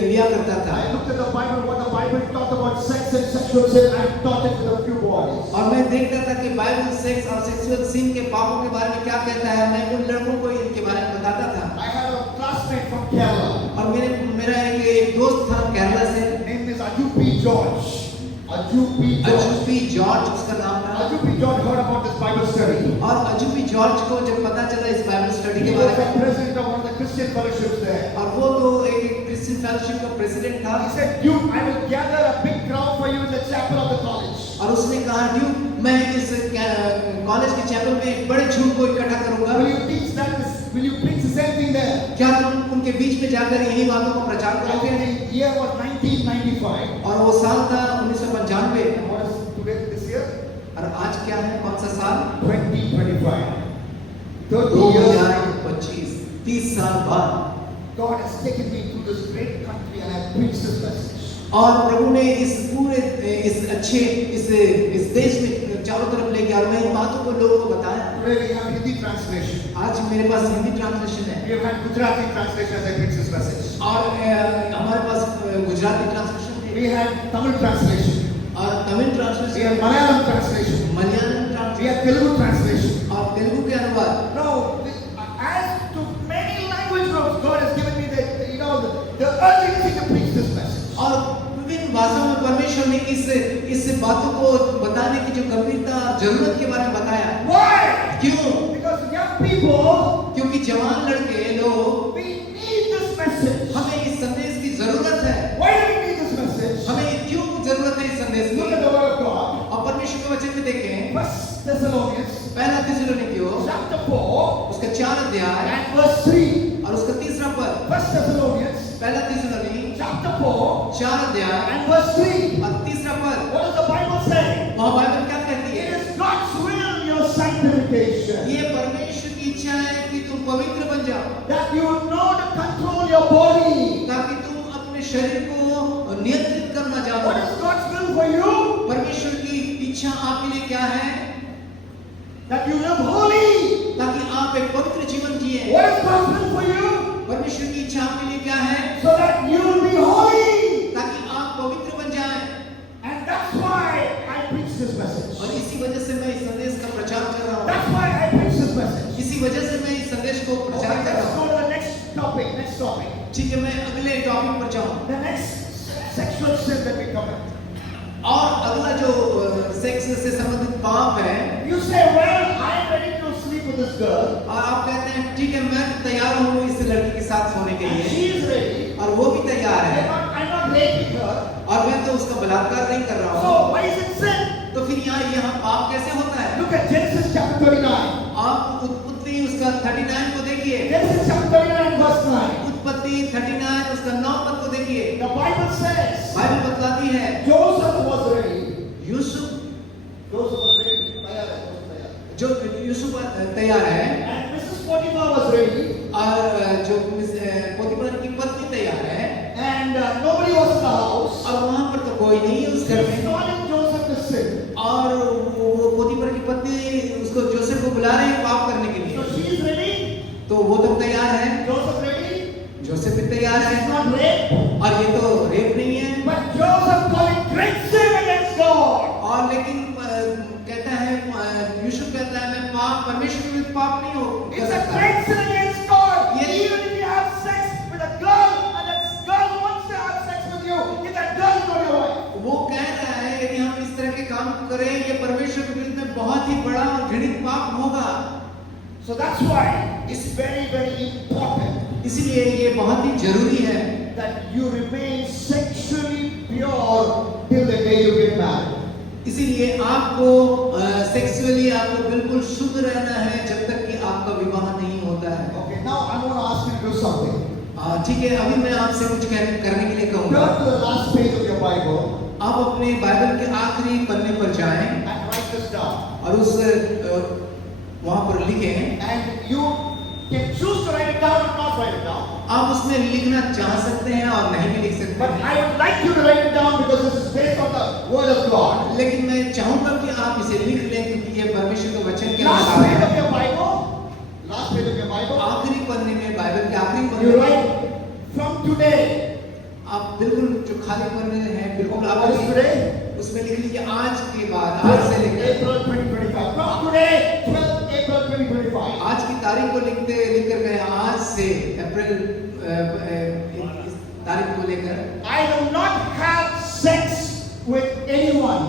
लिया करता था। I looked at the Bible, what the Bible taught about sex and sexual sin, I taught it with a few boys. और मैं देखता था कि बाइबल सेक्स और सेक्सुअल सिन के पापों के बारे में क्या कहता है। मैं उन लड़कों को इनके बारे में बताता था। I had a classmate from Kerala. और मेरा एक दोस्त था केरला से, Name is Aju P. George. Aju P. George. Aju P George उसका नाम था। Aju P. George heard about this Bible study. और अजूपी जॉर्ज को जब पता चला इस बाइबल स्टडी He के was बारे the में, president of one of the Christian fellowships there. और वो तो एक क्रिश्चियन फेलोशिप का प्रेसिडेंट था। He said, Duke, I will gather a big crowd for you in the chapel of the college. और उसने कहा, ड्यूक मैं इस कॉलेज के चैपल में एक बड़े झुंड को इकट्ठा करूंगा। Will you teach that? Will you preach the same thing there? क्या तुम उनके बीच में जाकर यही बातों को प्रचार I करोगे? think the year was 1995. और वो साल था 1995। And what is today this year? और आज क्या है, कौन सा साल? 2025. 30 years. 2025, 30 साल बाद। God has taken me to this great country and I have preached this message. और प्रभु ने इस पूरे इस अच्छे इस देश में चारों तरफ ले गया और मैं इन बातों को लोगों को बताया। Today we have Hindi translation. आज मेरे पास हिंदी ट्रांसलेशन है We have had Gujarati translation as I preach this message. और हमारे पास गुजराती ट्रांसलेशन है We had Tamil translation. और Tamil We translation, have Malayalam translation. Malayalam We translation have Telugu translation. और तेलुगु के अनुवाद। Now, as to many language groups, God has given me the urgency to preach this message. और विभिन्न भाषाओं में परमेश्वर ने इस बातों को बताने की जो गंभीरता जरूरत के बारे में बताया। Why? क्यों? Because young people, क्योंकि जवान लड़के लोग, we need this message. हमें इस संदेश की जरूरत है। Why do we need this message? हमें क्यों जरूरत है इस संदेश Look at की? the word of God. और परमेश्वर के वचन में देखें, First Thessalonians पहला थिस्सलुनीकियों chapter 4 उसका 4 अध्याय and verse 3. और उसका 3 पद। First Thessalonians पहला थिस्सलुनी chapter 4 4 अध्याय and verse 3. और 3 पद। What does the Bible say? वहाँ बाइबल क्या कहती It है? is God's will, your sanctification. ये परमेश्वर की इच्छा है कि तुम पवित्र बन जाओ, That you will know to control your body. ताकि तुम अपने शरीर को नियंत्रित करना What जानो। is God's will for you? परमेश्वर की इच्छा आपके लिए क्या क्या है? That you live holy. ताकि आप एक पवित्र जीवन जिए। What is God's will for you? परमेश्वर की इच्छा आपके लिए क्या है? So that you will be holy. ताकि आप पवित्र बन जाएं। And that's why I preach this message. और इसी वजह से मैं इस संदेश का प्रचार कर रहा हूँ। That's why I preach this message. इसी वजह से मैं इस संदेश को Okay, प्रचार कर let's रहा go हूँ। to the next topic. Next topic. ठीक है, मैं अगले टॉपिक पर जाऊँ। The next sexual sin that we commit. और अगला जो सेक्स से संबंधित पाप है। You say, well, I am ready to sleep with this girl. और आप कहते हैं ठीक है, मैं तैयार हूँ इस लड़की के साथ सोने के And लिए। she is ready. और वो भी तैयार है। I'm not raping her. और मैं तो उसका बलात्कार नहीं कर रहा So हूँ। why is it sin? तो फिर यहाँ पाप कैसे होता है? Look at Genesis chapter 39. आप उत्पत्ति उसका 39 को देखिए। Genesis chapter 39 verse 9. उत्पत्ति 39 उसका 9 पद को देखिए। The Bible says बाइबल बतलाती है Joseph was ready. Yusuf Joseph was ready. जो यूसुफ तैयार है And Mrs. Potiphar was ready. और जो पोतीफर की पत्नी तैयार है And nobody was in the house. और वहां पर तो कोई नहीं है उस घर She's में calling Joseph to sin. और वो पोतीफर की पत्नी उसको जोसेफ को बुला रही है पाप करने के So लिए। she is ready. तो वो तो तैयार है, Joseph ready. जोसेफ भी तैयार है It's not rape. और ये तो रेप नहीं है। But Joseph calling great sin against God. और लेकिन कहता है यूसुफ कहता है मैं पाप परमेश्वर के विरुद्ध पाप नहीं हो कर It's a सकता। great sin against God. Yes. Even if you have sex with a girl and that girl wants to have sex with you, if that girl is not your wife. वो कह रहा है यदि हम इस तरह के काम करें ये परमेश्वर के विरुद्ध में बहुत ही बड़ा और घृणित पाप होगा। So that's why it's very, very important इसलिए ये बहुत ही जरूरी है that you remain sexually pure till the day you get married. इसीलिए आपको सेक्सुअली आपको बिल्कुल शुद्ध रहना है जब तक कि आपका विवाह नहीं होता है। Okay, now I want to ask you to do something. ठीक है, अभी मैं आपसे कुछ करने के लिए कहूँगा। Turn to the last page of your Bible आप अपने बाइबल के आखिरी पन्ने पर जाएं and write this down. और उस वहां पर लिखें। And you can choose to write it down or not write it down. आप उसमें लिखना चाह सकते हैं और नहीं भी लिख सकते But हैं। I would like you to write it down because this is based on the Word of God. लेकिन मैं चाहूंगा कि आप इसे लिख लें क्योंकि ये परमेश्वर के वचन के Last अनुसार page है। of your Bible. Last page of your Bible. आखिरी पन्ने में बाइबल के आखिरी You पन्ने में write from today. आप बिल्कुल जो खाली पन्ने हैं बिल्कुल आप What is today? उसमें लिख लीजिए आज के बाद, आज से लेकर April 2025. From today, 12th April 2025. आज की तारीख को लिख कर गए आज से अप्रैल इस तारीख को लेकर I will not have sex with anyone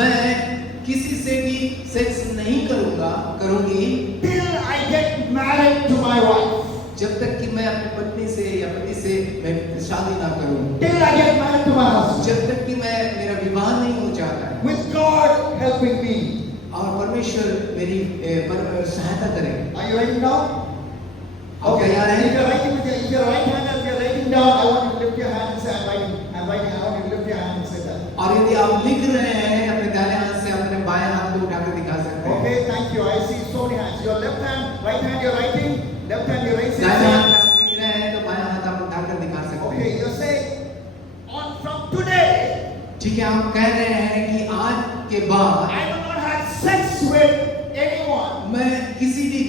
मैं किसी से भी सेक्स नहीं करूंगी till I get married to my wife. जब तक कि मैं अपनी पत्नी से या पति से मैं शादी ना करूं, Till I get married to my husband. जब तक कि मेरा विवाह नहीं हो जाता है With God helping me. और परमेश्वर मेरी सहायता करे। Are you writing down? आप तैयार If हैं? you're writing with your right hand and you're writing down, I want you to lift your hand and say, I'm writing. I'm writing. I want you to lift your hand and say that. और यदि आप लिख रहे हैं अपने दाहिने हाथ से अपने बाएं हाथ को उठाकर दिखा सकते हैं। Okay, thank you. I see so many hands. Your left hand, right hand, you're writing. Left hand, you're raising. दाहिने हाथ में आप लिख रहे हैं तो बाएं हाथ आप उठाकर दिखा सकते Okay, हैं। you're saying, on from today, ठीक है, आप कह रहे हैं कि आज के बाद I will not have sex with anyone मैं किसी भी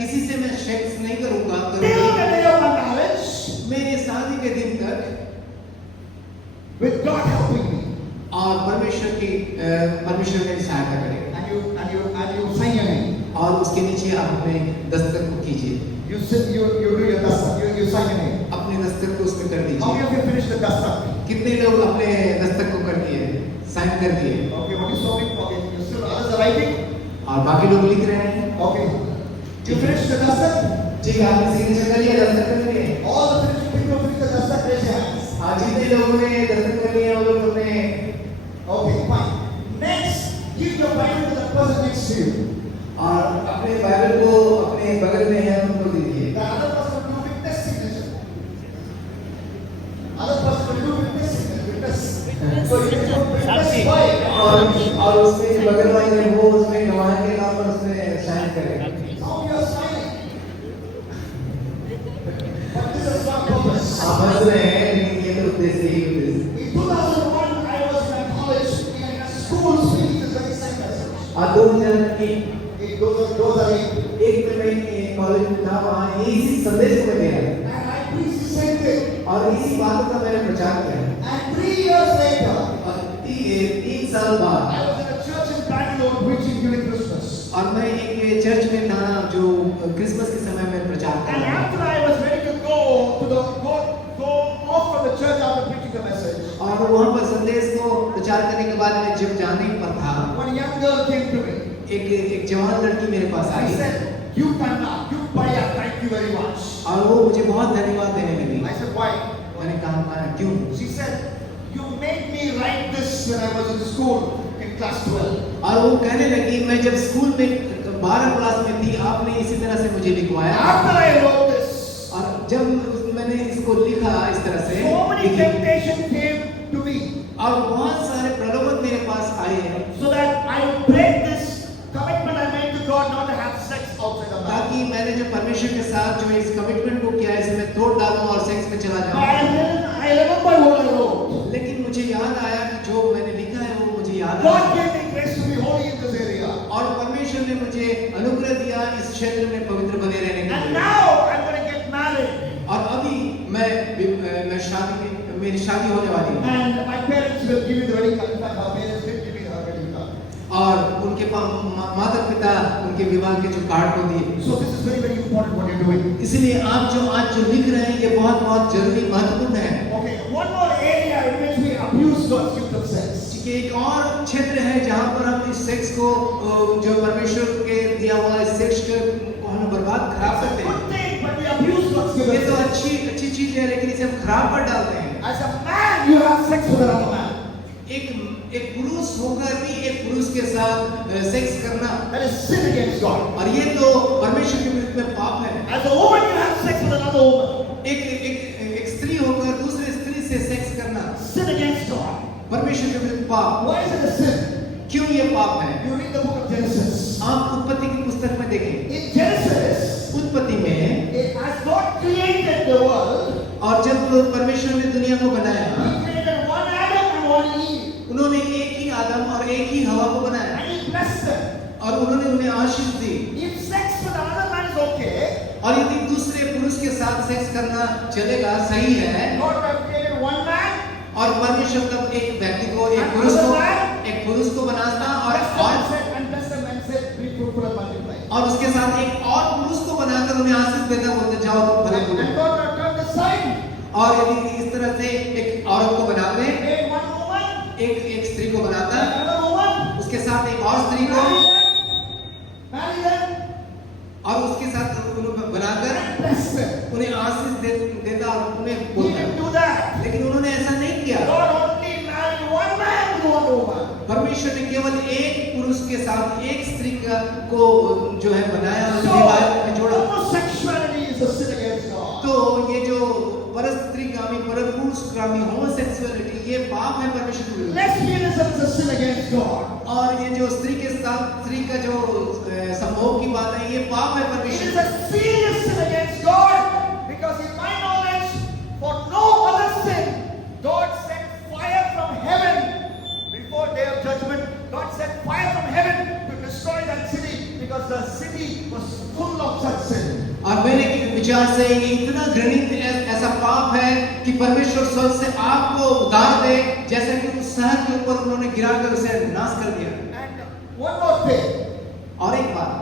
किसी से मैं सेक्स नहीं करूंगा till the day of my marriage, मेरी शादी के दिन तक with God helping me. और परमेश्वर मेरी सहायता करेगा। And you sign your name. और उसके नीचे आप अपने दस्तक को कीजिए। You do your dastak. You sign your name. अपने दस्तक को उसमें कर How many दीजिए। of you finished the dastak? कितने लोग अपने दस्तक को कर दिए, साइन कर दिए? Okay, what is so big? Okay, you still others are writing. और बाकी लोग लिख रहे हैं। Okay, you finished the dastak. ठीक है, आपने सिग्नेचर कर लिया, दस्तक कर लिए। All the people who finished the dastak, raise your hands. आज जितने लोगों ने दस्तक कर लिया वो लोग अपने Okay, fine. Next, give your Bible to the person next to you. और अपने बाइबल को अपने बगल में है उनको दीजिए। The other person will do witness signature. Other person will do witness signature. Witness. So you do witness by. और उसमें बगल वाले वो उसमें गवाह के नाम पर उसमें साइन करेगा। Now you are signing. But this is not purpose. आप हंस रहे हैं लेकिन ये तो उद्देश्य ही उद्देश्य। In 2001, I was in college in a school speaking this very same message. 2001 2008. एक में मैं कॉलेज में था, वहाँ इसी संदेश को मैं दे रहा था And I preached the same thing. और इसी बात का मैंने प्रचार किया। And 3 years later, और 3 साल बाद I was in a church in Bangalore preaching during Christmas. और मैं एक चर्च में था जो क्रिसमस के समय में प्रचार कर And रहा था। after I was ready to go off from the church after preaching the message, और वहाँ पर संदेश को प्रचार करने के बाद मैं जब जाने पर था, one young girl came to me. एक जवान लड़की मेरे पास I I said, "You Kanna, you Paya, thank you very much." और वो मुझे बहुत धन्यवाद देने लगी। I said, "Why?" मैंने कहा क्यों? She said, "You made me write this when I was in school in class 12." और वो कहने लगी मैं जब स्कूल में 12 क्लास में थी, आपने इसी तरह से मुझे लिखवाया। After I wrote this, और जब मैंने इसको लिखा इस तरह से, so many temptations came to me, और बहुत सारे प्रलोभन मेरे पास आए हैं, so that I would break this commitment I made to God not to have sex outside of marriage. ताकि मैंने जो परमेश्वर के साथ जो इस कमिटमेंट को किया है इसे मैं तोड़ डालूं और सेक्स में चला जाऊं। I remember what I wrote. लेकिन मुझे याद आया कि जो मैंने लिखा है वो मुझे याद God आया gave me grace to be holy in this area. और परमेश्वर ने मुझे अनुग्रह दिया इस क्षेत्र में पवित्र बने रहने के And लिए। now I'm going to get married. और अभी मैं मेरी शादी होने वाली है And my parents will give me the wedding card. In fact, our parents did give me her wedding card. और उनके माता पिता उनके विवाह के जो कार्ड को दिए। So this is very, very important what you're doing. इसलिए आप जो आज जो लिख रहे हैं ये बहुत बहुत जरूरी महत्वपूर्ण है। Okay, one more area in which we abuse God's gift of sex. कि एक और क्षेत्र है जहाँ पर हम इस सेक्स को जो परमेश्वर के दिया हुआ इस सेक्स को हम बर्बाद खराब It's a करते हैं। good thing, but we abuse God's gift ये of तो sex. अच्छी चीज है लेकिन इसे हम खराब कर डालते हैं। As a man, you have sex with another man. एक पुरुष होकर भी एक पुरुष के साथ सेक्स करना, That is sin against God. और ये तो परमेश्वर के विरुद्ध में पाप है। As a woman, you have sex with another woman. एक स्त्री होकर दूसरे स्त्री से सेक्स करना Sin against God. परमेश्वर के विरुद्ध पाप। Why is it a sin? क्यों ये पाप है? You read the book of Genesis. आप उत्पत्ति की पुस्तक में देखें। In Genesis, उत्पत्ति में as God created the world, और जब परमेश्वर ने दुनिया को बनाया, He created one Adam and one Eve. उन्होंने एक ही आदम और एक ही हवा को बनाया And He blessed them. और उन्होंने उन्हें आशीष दी। If sex with another man is okay, और यदि दूसरे पुरुष के साथ सेक्स करना चलेगा, सही है, God would have created one man, और परमेश्वर तब एक व्यक्ति को एक पुरुष को बनाता and bless them and said, "Be fruitful and multiply." और उसके साथ एक और पुरुष को बनाकर उन्हें आशीष देता, बोलते जाओ भले And बोलो। God would have turned aside, और यदि इस तरह से एक औरत को बनाते, made one woman, एक स्त्री को बनाता, and another woman, उसके साथ एक और स्त्री को marry them, और उसके साथ उन्हें बनाकर and bless them. उन्हें आशीष देता और उन्हें He बोलता। didn't do that. लेकिन उन्होंने ऐसा नहीं किया। God only married one man with one woman. परमेश्वर ने केवल एक पुरुष के साथ एक स्त्री को जो है बनाया और So, विवाह में जोड़ा। homosexuality is a sin against God. तो ये जो परस्त्रीगामी परपुरुषगामी होमोसेक्सुअलिटी ये पाप है परमेश्वर के विरुद्ध। Lesbianism is a sin against God. और ये जो स्त्री के साथ स्त्री का जो संभोग की बात है ये पाप है It परमेश्वर is a serious sin against God, because in my knowledge, for no other sin, God sent fire from heaven before day of judgment. God sent fire from heaven to destroy that city because the city was full of such sin. और मेरे विचार से ये इतना घृणित ऐसा पाप है कि परमेश्वर स्वर्ग से आग को उतार दे, जैसे कि उस शहर के ऊपर उन्होंने गिराकर उसे नाश कर दिया। And one more thing, और एक बात,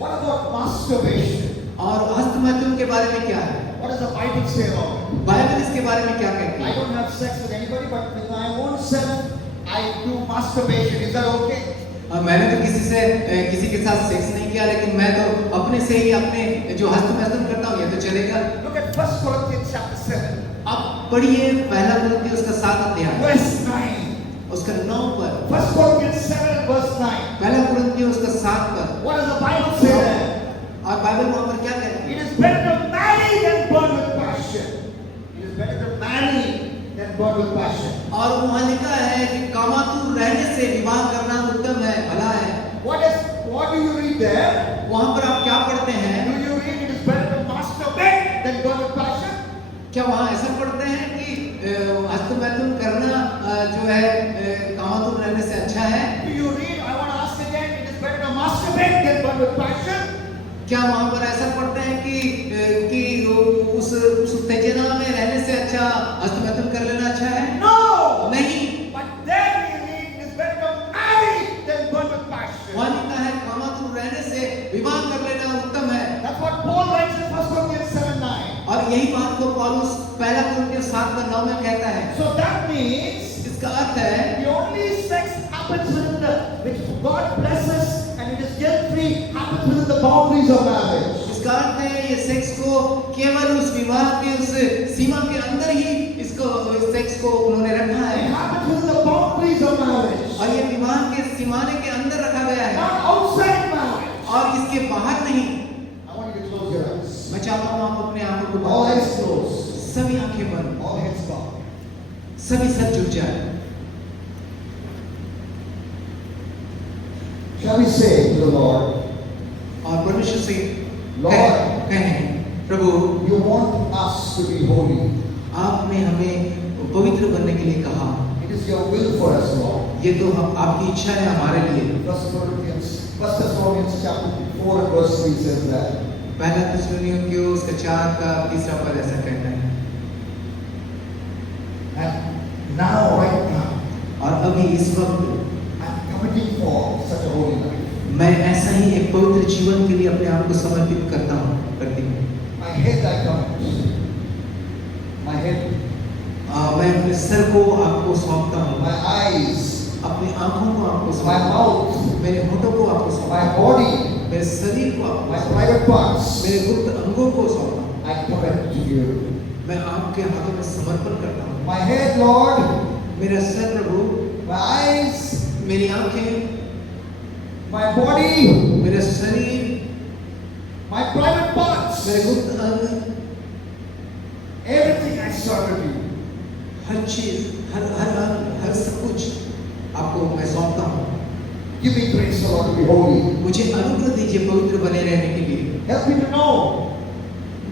what about masturbation? और हस्तमैथुन के बारे में क्या है? What does the Bible say about it? Bible इसके बारे में क्या कहती I है? don't have sex with anybody, but with my own self, I do masturbation. Is that okay? मैंने तो किसी के साथ सेक्स नहीं किया, लेकिन मैं तो अपने से ही अपने जो हस्तमैथुन करता हूँ ये तो चलेगा। Look at 1 Corinthians chapter 7, अब पढ़िए पहला कुरिन्थियों उसका 7 अध्याय verse 9. उसका 9 पर, 1 Corinthians 7, verse 9. पहला कुरिन्थियों उसका 7 पर। What does the Bible say there? और बाइबल वहां पर क्या कहती है? It is better to marry than burn with passion. It is better to marry than burn with passion. और वहां लिखा है कि कामातुर रहने से विवाह करना उत्तम है, भला है। What do you read there? वहां पर आप क्या पढ़ते हैं? Do you read it is better to masturbate than burn with passion? क्या वहां ऐसा पढ़ते हैं कि हस्तमैथुन करना जो है कामातुर रहने से अच्छा है? Do you read, I want to ask again, it burn with passion? क्या वहां पर ऐसा पड़ता है कि उस उत्तेजना में रहने से अच्छा हस्तमैथुन कर लेना अच्छा है? No! नहीं। But then we read is better to marry than burn with passion. वहां लिखा है कामातुर रहने से विवाह कर लेना उत्तम है। That's what Paul writes in 1 Corinthians 7:9. और यही बात को पौलुस पहला कुरिन्थियों 7:9 में कहता है। So that means इसका अर्थ है the only sex happens within which God blesses and it is guilt free happens within the boundaries of marriage. इसका अर्थ है ये सेक्स को केवल उस विवाह के उस सीमा के अंदर ही इसको सेक्स को उन्होंने रखा It है happens within the boundaries of marriage. और ये विवाह के सीमाने के अंदर रखा गया है Not outside marriage. और इसके बाहर नहीं। I want you to close your eyes. मैं चाहता हूँ आप अपने आंखों को All बंद eyes closed. करें। सभी आंखें बंद, All heads bowed. सभी सर झुक जाए। Shall we say to the Lord, और परमेश्वर से Lord, कहें प्रभु you want us to be holy. आपने हमें पवित्र बनने के लिए कहा। It is your will for us, Lord. ये तो आपकी इच्छा है हमारे लिए। 1 Thessalonians chapter 4 and verse 3 says that. पहला थिस्सलुनीकियों उसका 4 का 3 पद ऐसा कहता है। And now, right now, और अभी इस वक्त I'm committing for such a holy life. मैं ऐसा ही एक पवित्र जीवन के लिए अपने आप को समर्पित करती हूँ। My head I commit. My head, मैं अपने सर को आपको सौंपता हूँ, my eyes, अपनी आंखों को आपको my सौंपता हूँ, mouth, मेरे होठों को आपको सौंपता my हूँ, body, मेरे शरीर को आपको my सौंपता हूँ, private parts, मेरे गुप्त अंगों को सौंपता हूँ। I commit to you. मैं आपके हाथों में समर्पण करता हूँ। My head, Lord, मेरा सर प्रभु, my eyes, मेरी आंखें, my body, मेरा शरीर, my private parts, मेरे गुप्त अंग, everything I surrender to you. हर चीज, हर सब कुछ आपको मैं सौंपता हूँ। Give me grace, Lord, to be holy. मुझे अनुग्रह दीजिए पवित्र बने रहने के लिए। Help me to know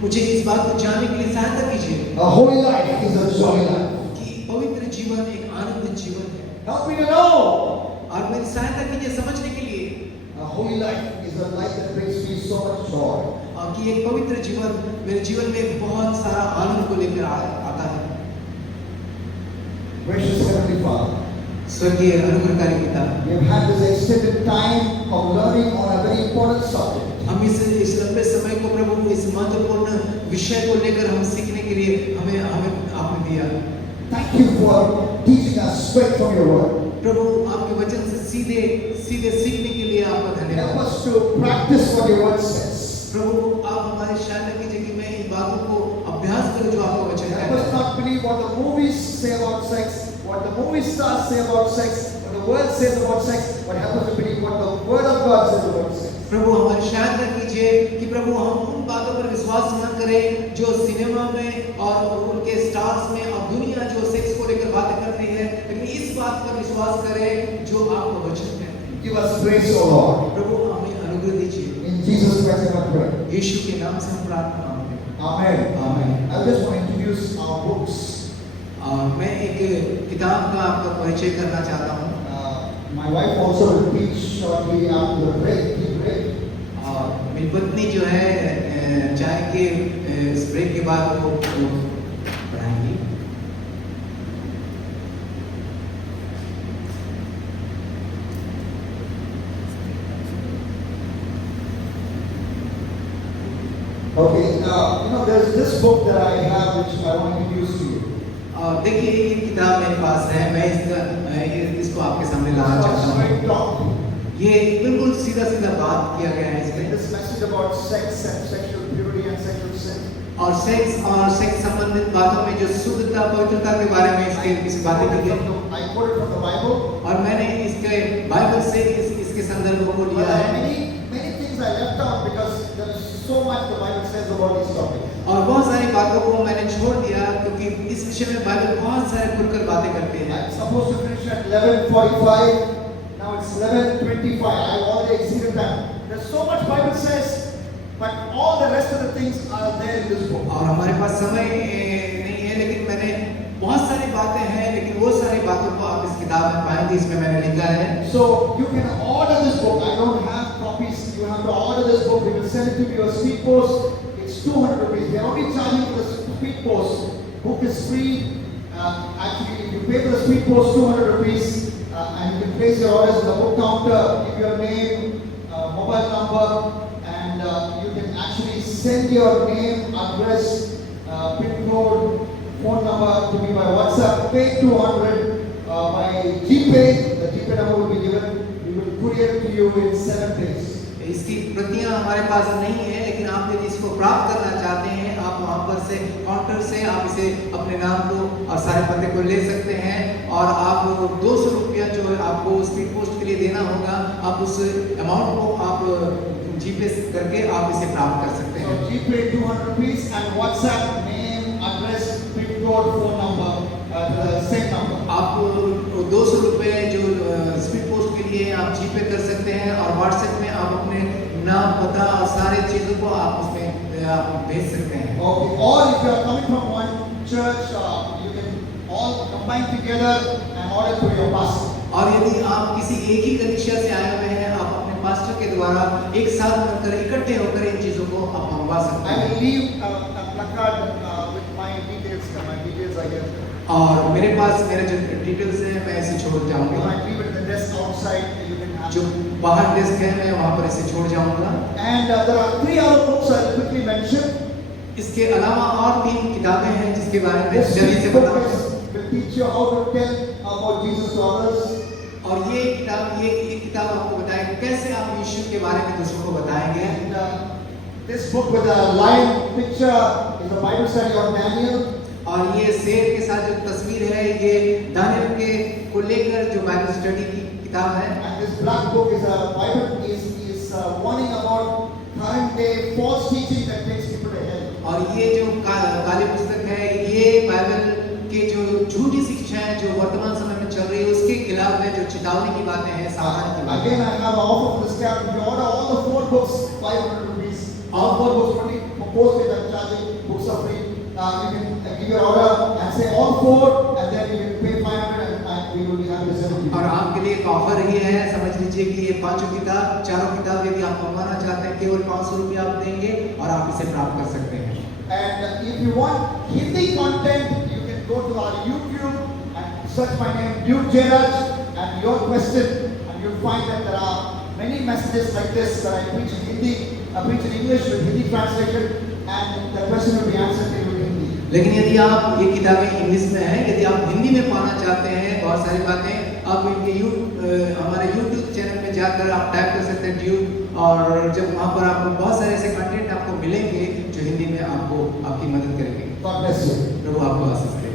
मुझे इस बात को जानने के लिए सहायता कीजिए a holy life is a jolly life. कि पवित्र जीवन एक आनंदित जीवन है। Help me to know और मेरी सहायता कीजिए समझने के लिए a holy life is a life that brings me so much joy. कि एक पवित्र जीवन मेरे जीवन में बहुत सारा आनंद को लेकर आता है। Gracious Heavenly Father, स्वर्गीय अनुग्रहकारी पिता, we have had this extended time of learning on a very important subject. हम इस लंबे समय को प्रभु इस महत्वपूर्ण विषय को लेकर हम सीखने के लिए हमें आपने दिया। Thank you for teaching us straight from your word. प्रभु आपके वचन से सीधे सीखने के लिए आपका Help धन्यवाद। us to practice what your word says. प्रभु आप हमारी सहायता कीजिए कि मैं इन बातों को अभ्यास करूं जो आपका वचन Help कहता us है। not believe what the movies say about sex, what the movie stars say about sex, what the world says about sex, but help us to believe what the word of God says about sex. प्रभु हमारी सहायता कीजिए कि प्रभु हम उन बातों पर विश्वास न करें जो सिनेमा में और उनके स्टार्स में और दुनिया जो सेक्स को लेकर बातें करती है, लेकिन इस बात पर विश्वास करें जो आपका वचन कहता है। Give us grace, O Lord. प्रभु हमें अनुग्रह दीजिए। In Jesus Christ's name I pray. यीशु के नाम से हम प्रार्थना मांगते हैं। Amen. Amen. I just want to introduce our books. मैं एक किताब का आपका परिचय करना चाहता हूँ। My wife also will teach shortly after the break. मेरी पत्नी जो है चाय के इस ब्रेक के बाद वो पढ़ाएंगी। Okay, there's this book that I have which I want to introduce to you. देखिए ये किताब मेरे पास है, मैं इसको आपके सामने लाना चाहता हूँ। ये बिल्कुल सीधा बात किया गया है इसमें। This message about sex and sexual purity and sexual sin. और सेक्स संबंधित बातों में जो शुद्धता पवित्रता के बारे में इसकी बातें की गई। I quoted from the Bible. और मैंने इसके बाइबल से इसके संदर्भ को लिया है। Many things I left out because there is so much the Bible says about these topics. और बहुत सारी बातों को मैंने छोड़ दिया क्योंकि इस विषय में बाइबल बहुत सारे खुलकर बातें करते हैं। I'm supposed to finish at 11:45. Now it's 11:25. I already exceeded time. There's so much Bible says, but all the rest of the things are there in this book. और हमारे पास समय नहीं है, लेकिन मैंने बहुत सारी बातें हैं, लेकिन वो सारी बातों को आप इस किताब में पाएंगे। इसमें मैंने लिखा है। So you can order this book. I don't have copies. You have to order this book. We will send it to your speed post. It's 200 rupees. We are only charging for the speed post. Book is free. Actually, if you pay for the speed post 200 rupees, and you can place your orders in the book counter, give your name, mobile number, and you can actually send your name, address, PIN code, phone number to me by WhatsApp. Pay 200 by GPay. The GPay number will be given. We will courier to you in 7 days. इसकी प्रतियां हमारे पास नहीं है, लेकिन आप यदि इसको प्राप्त करना चाहते हैं, आप वहां पर से काउंटर से आप इसे अपने नाम को और सारे पते को ले सकते हैं, और आप 200 रुपया जो है आपको स्पीड पोस्ट के लिए देना होगा, आप उस अमाउंट को आप जीपे करके आप इसे प्राप्त कर सकते हैं। GPay 200 rupees and WhatsApp name, address, PIN code, phone number, the same number. आप 200 रुपये जो स्पीड पोस्ट के लिए आप जीपे कर सकते हैं, और व्हाट्सएप में आप अपने नाम, पता और सारे चीज़ों को आप उसमें आप भेज सकते हैं। Okay. Or if you are coming from one church, you can all combine together and order through your pastor. और यदि आप किसी एक ही कलीसिया से आए हुए हैं, आप अपने पास्टर के द्वारा एक साथ मिलकर इकट्ठे होकर इन चीज़ों को आप मंगवा सकते I हैं। will leave a placard with my details. My details are here. और मेरे पास मेरे जो डिटेल्स हैं मैं इसे छोड़ You जाऊंगा, might leave it in the desk outside. You can have. जो बाहर डेस्क है मैं वहाँ पर इसे छोड़ जाऊंगा। And there are 3 other books I will quickly mention. इसके अलावा और 3 किताबें हैं जिसके बारे में This जल्दी से book बताऊंगा। will teach you how to tell about Jesus to others. और ये किताब आपको बताएगी कैसे आप यीशु के बारे में दूसरों को बताएंगे। And this book with a lion picture is a Bible study on Daniel. और ये शेर के साथ जो तस्वीर है, ये दानियल के को लेकर जो बाइबल स्टडी की किताब है। And this black book is a Bible is warning about current day false teaching that takes people to hell. और ये जो काली पुस्तक है, ये बाइबल के जो झूठी शिक्षाएं जो वर्तमान समय में चल रही है उसके खिलाफ है, जो चेतावनी की बातें हैं, सावधानी की बातें। Again, I have an offer for this camp. If you order all the 4 books, 500 rupees. All 4 books only for postage and charging. Books are free. You can give your order and say all 4, and then you can pay 500, and we will be happy to send it to you. और आपके लिए एक ऑफर ये है, समझ लीजिए कि ये 5 किताब, 4 किताब यदि आप मंगवाना चाहते हैं, केवल 500 रुपया आप देंगे और आप इसे प्राप्त कर सकते हैं। And if you want Hindi content, you can go to our YouTube and search my name, Duke Jairaj, and your question, and you'll find that there are many messages like this that I preach in Hindi, I preach in English with Hindi translation, and the question will be answered in Hindi. लेकिन यदि आप ये किताबें इंग्लिश में हैं, यदि आप हिंदी में पाना चाहते हैं बहुत सारी बातें, आप इनके हमारे YouTube चैनल में जाकर आप टाइप कर सकते हैं ड्यूक, और जब वहाँ पर आपको बहुत सारे ऐसे कंटेंट आपको मिलेंगे जो हिंदी में आपको आपकी मदद करेंगे। God bless you. प्रभु आपको आशीष दे।